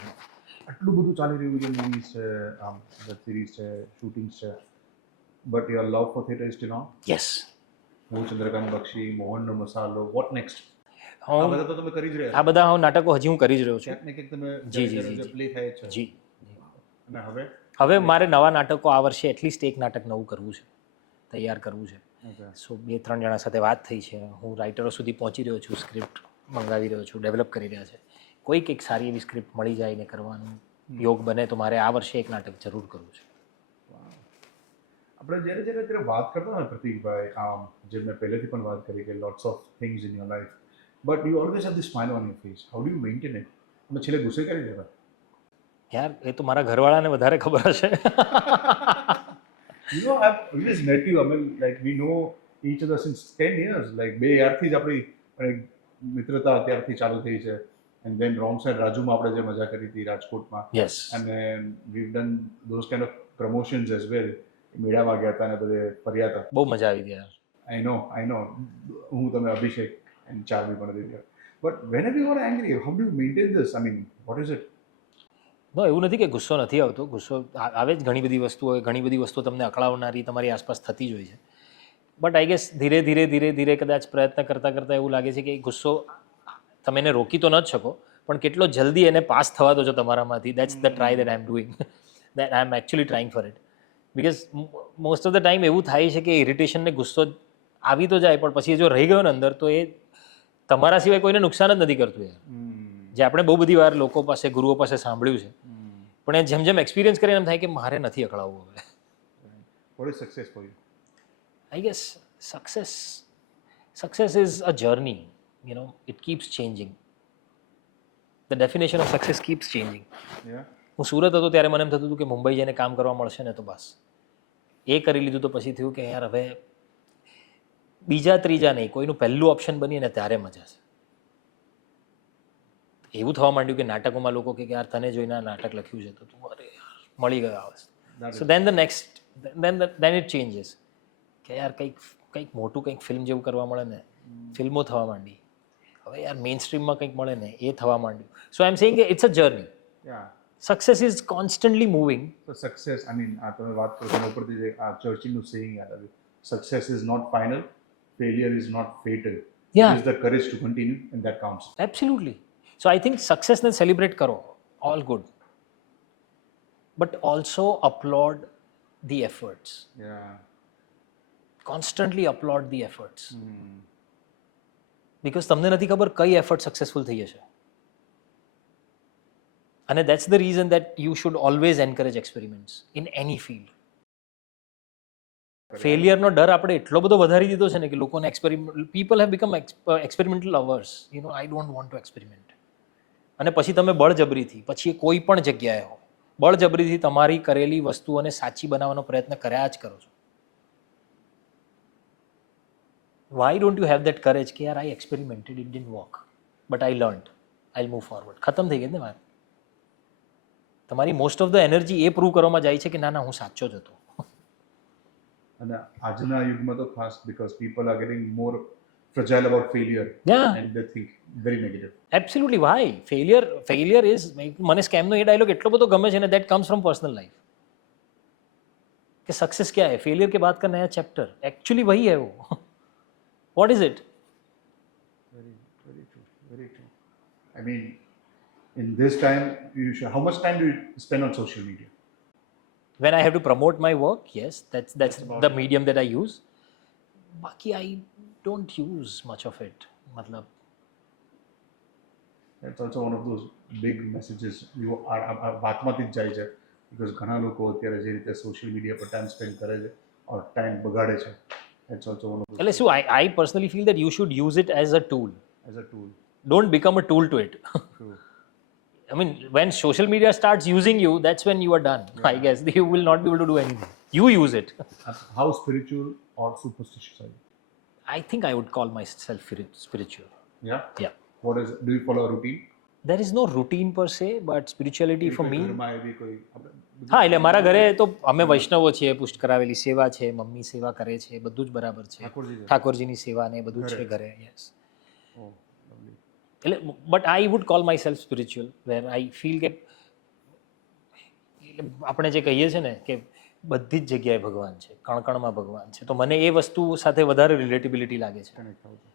આટલું બધું ચાલી રહ્યું છે, મૂવીઝ છે, આમ વેબ સિરીઝ છે, શૂટિંગ્સ છે, but your love four theatre is still on. Yes, હું ચંદ્રકાંત બક્ષી, મોહનનો મસાલો, વોટ નેક્સ્ટ? આ હું બધા તો તમે કરી જ રહ્યા આ બધા હું નાટકો હજી હું કરી જ રહ્યો છું. ક્યાંક ને ક્યાંક તમે જી, પ્લે થાય છે. જી. અને હવે હવે મારે નવા નાટકો આ વર્ષે એટલીસ્ટ એક નાટક નવું કરવું છે, તૈયાર કરવું છે. Okay. સો 2-3 જણા સાથે વાત થઈ છે, હું રાઇટરો સુધી પહોંચી રહ્યો છું, સ્ક્રિપ્ટ મંગાવી રહ્યો છું, ડેવલપ કરી રહ્યા છે. કોઈક એક સારી એવી સ્ક્રિપ્ટ મળી જાય ને કરવાનું યોગ બને તો મારે આ વર્ષે એક નાટક જરૂર કરવું છે. આપણે જ્યારે અત્યારે વાત કરતા હોય પ્રતીકભાઈ, આમ જે મેં પહેલેથી પણ વાત કરી કે lots of things in your life, but you always have the smile on your face. How do you maintain it? અને છેલ્લે ગુસ્સે કરી દેવા? યાર એ તો મારા ઘરવાળાને વધારે ખબર હશે. You know, I've always met you. I mean, like, we know each other since 10 years. Like, 2 યારથી જ આપણી મિત્રતા અત્યારથી ચાલુ થઈ છે. And then wrong side રાજુમાં આપણે જે મજા કરી હતી રાજકોટમાં. યસ. અને we've done those kind of promotions as well. મેળામાં ગયા હતા ને બધે ફર્યા હતા. બહુ મજા આવી હતી યાર. I know. હું તમે અભિષેક and ચાર્મી પણ હતી ત્યાં. But whenever you are angry, how do you maintain this? I mean, what is it? નો, એવું નથી કે ગુસ્સો નથી આવતો, ગુસ્સો આવે જ. ઘણી બધી વસ્તુઓ તમને અકળાવનારી તમારી આસપાસ થતી જ હોય છે. બટ આઈ ગેસ ધીરે કદાચ પ્રયત્ન કરતાં એવું લાગે છે કે ગુસ્સો તમે એને રોકી તો ન જ શકો, પણ કેટલો જલ્દી એને પાસ થવા દો છો તમારામાંથી. That's the try that I am doing, that I am actually trying for it. Because most of the time એવું થાય છે કે ઇરિટેશન ને ગુસ્સો આવી તો જાય, પણ પછી જો રહી ગયો ને અંદર તો એ તમારા સિવાય કોઈને નુકસાન જ નથી કરતું યાર. જે આપણે બહુ બધી વાર લોકો પાસે, ગુરુઓ પાસે સાંભળ્યું છે, પણ એ જેમ એક્સપિરિયન્સ કરીને એમ થાય કે મારે નથી અકળાવવું હવે. What is success for you? I guess success is a journey, you know, it keeps changing. The definition of success keeps changing. Yeah. હું સુરત હતો ત્યારે મને એમ થતું હતું કે મુંબઈ જઈને કામ કરવા મળશે ને તો બસ એ કરી લીધું, તો પછી થયું કે યાર હવે બીજા ત્રીજા નહીં, કોઈનું પહેલું ઓપ્શન બનીએ ને ત્યારે મજા છે. એવું થવા માંડ્યું કે નાટકોમાં લોકો કે યાર તને જોઈને આ નાટક લખ્યું છે તો તું અરે યાર મળી ગયો આવે. સો દેન ઇટ ચેન્જીસ કે યાર કંઈક મોટું કંઈક ફિલ્મ જેવું કરવા મળે ને, ફિલ્મો થવા માંડી. હવે યાર મેઇન સ્ટ્રીમમાં કંઈક મળે ને એ થવા માંડ્યું. સો આઈ એમ સેઇંગ કે it's a journey. Yeah. Success is constantly moving. So success, I mean, આ તમે વાત કરો તેના ઉપરથી જે આ ચર્ચિલનું સેઇંગ યાદ આવ્યું. Success is not final, failure is not fatal. Yeah. It is the courage to continue and that counts. Absolutely. So I think સક્સેસને સેલિબ્રેટ કરો, all good, but also applaud the efforts. Yeah. Constantly applaud the efforts. Because તમને નથી ખબર કઈ effort successful થઈ હશે. અને that's the reason that you should always encourage experiments in any field. ફેલિયરનો ડર આપણે એટલો બધો વધારી દીધો છે ને કે લોકોને people have become experimental hours I don't want two experiment. અને પછી તમે બળજબરીથી પછી કોઈ પણ જગ્યાએ હો બળજબરીથી તમારી કરેલી વસ્તુઓને સાચી બનાવવાનો પ્રયત્ન કર્યા જ કરો છો. Why don't you have that courage કે યાર I experimented it didn't work but I learned I move forward. ખતમ થઈ ગઈ ને વાત. તમારી મોસ્ટ ઓફ ધ એનર્જી એ પ્રૂવ કરવામાં જાય છે કે ના ના હું સાચો જ હતો. અને આજના યુગમાં તો ખાસ because people are getting more fragile about failure Yeah. and they think very negative. Absolutely why failure is મને સ્કેમનો એ ડાયલોગ એટલો બધો ગમે છે ને that comes from personal life कि सक्सेस क्या है फेलियर के बाद का नया चैप्टर एक्चुअली वही है वो what is it. Very true. I mean, in this time, how much time do you spend on social media? When I have to promote my work, yes, that's about the medium that I use. बाकी I don't use much of it. मतलब That's also one of those big messages you are વાતમાંથી જ જાય છે because ઘણા લોકો અત્યારે જે રીતે સોશિયલ મીડિયા પર ટાઈમ સ્પેન્ડ કરે છે or ટાઈમ બગાડે છે that's also one of those એટલે શું I personally feel that you should use it as a tool. as a tool. Don't become a tool to it. True. I mean, when social media starts using you, that's when you are done. I guess you will not be able to do anything. You use it. How spiritual or superstitious are you? I think I would call myself spiritual. Yeah? Yeah. What is it? Do you follow a routine? There is no routine per se, but spirituality for me. ઘરમાં એવી કોઈ હા એટલે મારા ઘરે તો અમે વૈષ્ણવો છીએ, પુષ્ટ કરાવેલી સેવા છે, મમ્મી સેવા કરે છે, બધું જ બરાબર છે. ઠાકોરજીની સેવા ને બધું જ છે ઘરે. યસ. Oh, lovely. એટલે but I would call my self spiritual where I feel કે આપણે જે કહીએ છીએ ને કે બધી જ જગ્યાએ ભગવાન છે, કણકણમાં ભગવાન છે, તો મને એ વસ્તુ સાથે વધારે રિલેટેબિલિટી લાગે છે Connect થાવ છો.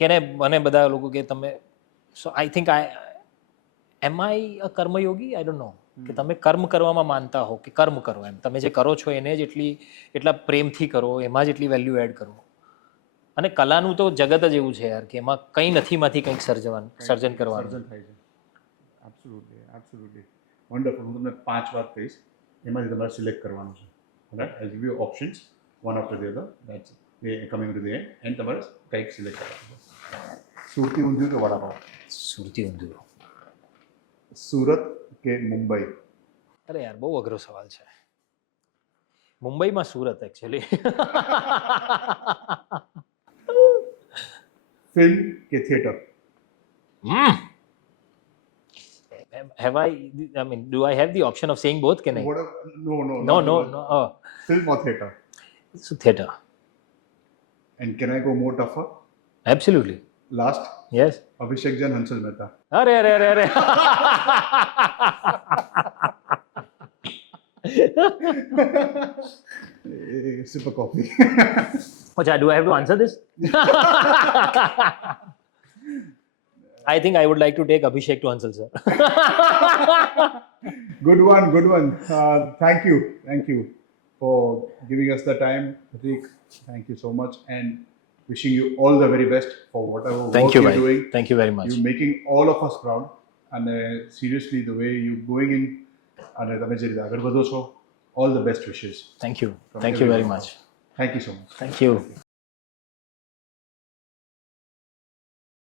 કે મને બધા લોકો કે તમે સો I think M I a Karmayogi I don't know કે તમે કર્મ કરવામાં માનતા હો કે કર્મ કરો એમ તમે જે કરો છો એને જ એટલા પ્રેમથી કરો એમાં જ એટલી વેલ્યુ એડ કરો. અને કલાનું તો જગત જ એવું છે યાર કે એમાં કંઈ નથીમાંથી કંઈક સર્જન કરવાનું. સર્જન થાય છે. Absolutely. Wonderful. હું તમને 5 વાત કહીશ એમાંથી તમારે સિલેક્ટ કરવાનું છે. Alright? I'll give you options one after the other. That's coming to the end. And તમારે કંઈક સિલેક્ટ કરવાનું છે. સુરતી ઊંધિયું કે વડાપાવ? સુરતી ઊંધિયું. સુરત કે મુંબઈ? અરે યાર બહુ અઘરો સવાલ છે. મુંબઈમાં સુરત એકચ્યુઅલી. ફિલ્મ કે theatre? Have I mean, do I have the option of saying both? Can I? No. Film or theater? So theater. And can I go more tougher? Absolutely. Last, Yes. Abhishek Jan, Hansal Mehta. अरे. Sip a coffee. Acha, do I have to answer this? I think I would like to take Abhishek to Hansal sir. Good one. Thank you for giving us the time, Pratik. Thank you so much, and wishing you all the very best for whatever work you're doing. Thank you very much. You're making all of us proud, and seriously, the way you're going in, and તમે જે રીતે આગળ વધો છો, all the best wishes. Thank you. From Thank you very everyone. much. Thank you so much. Thank you.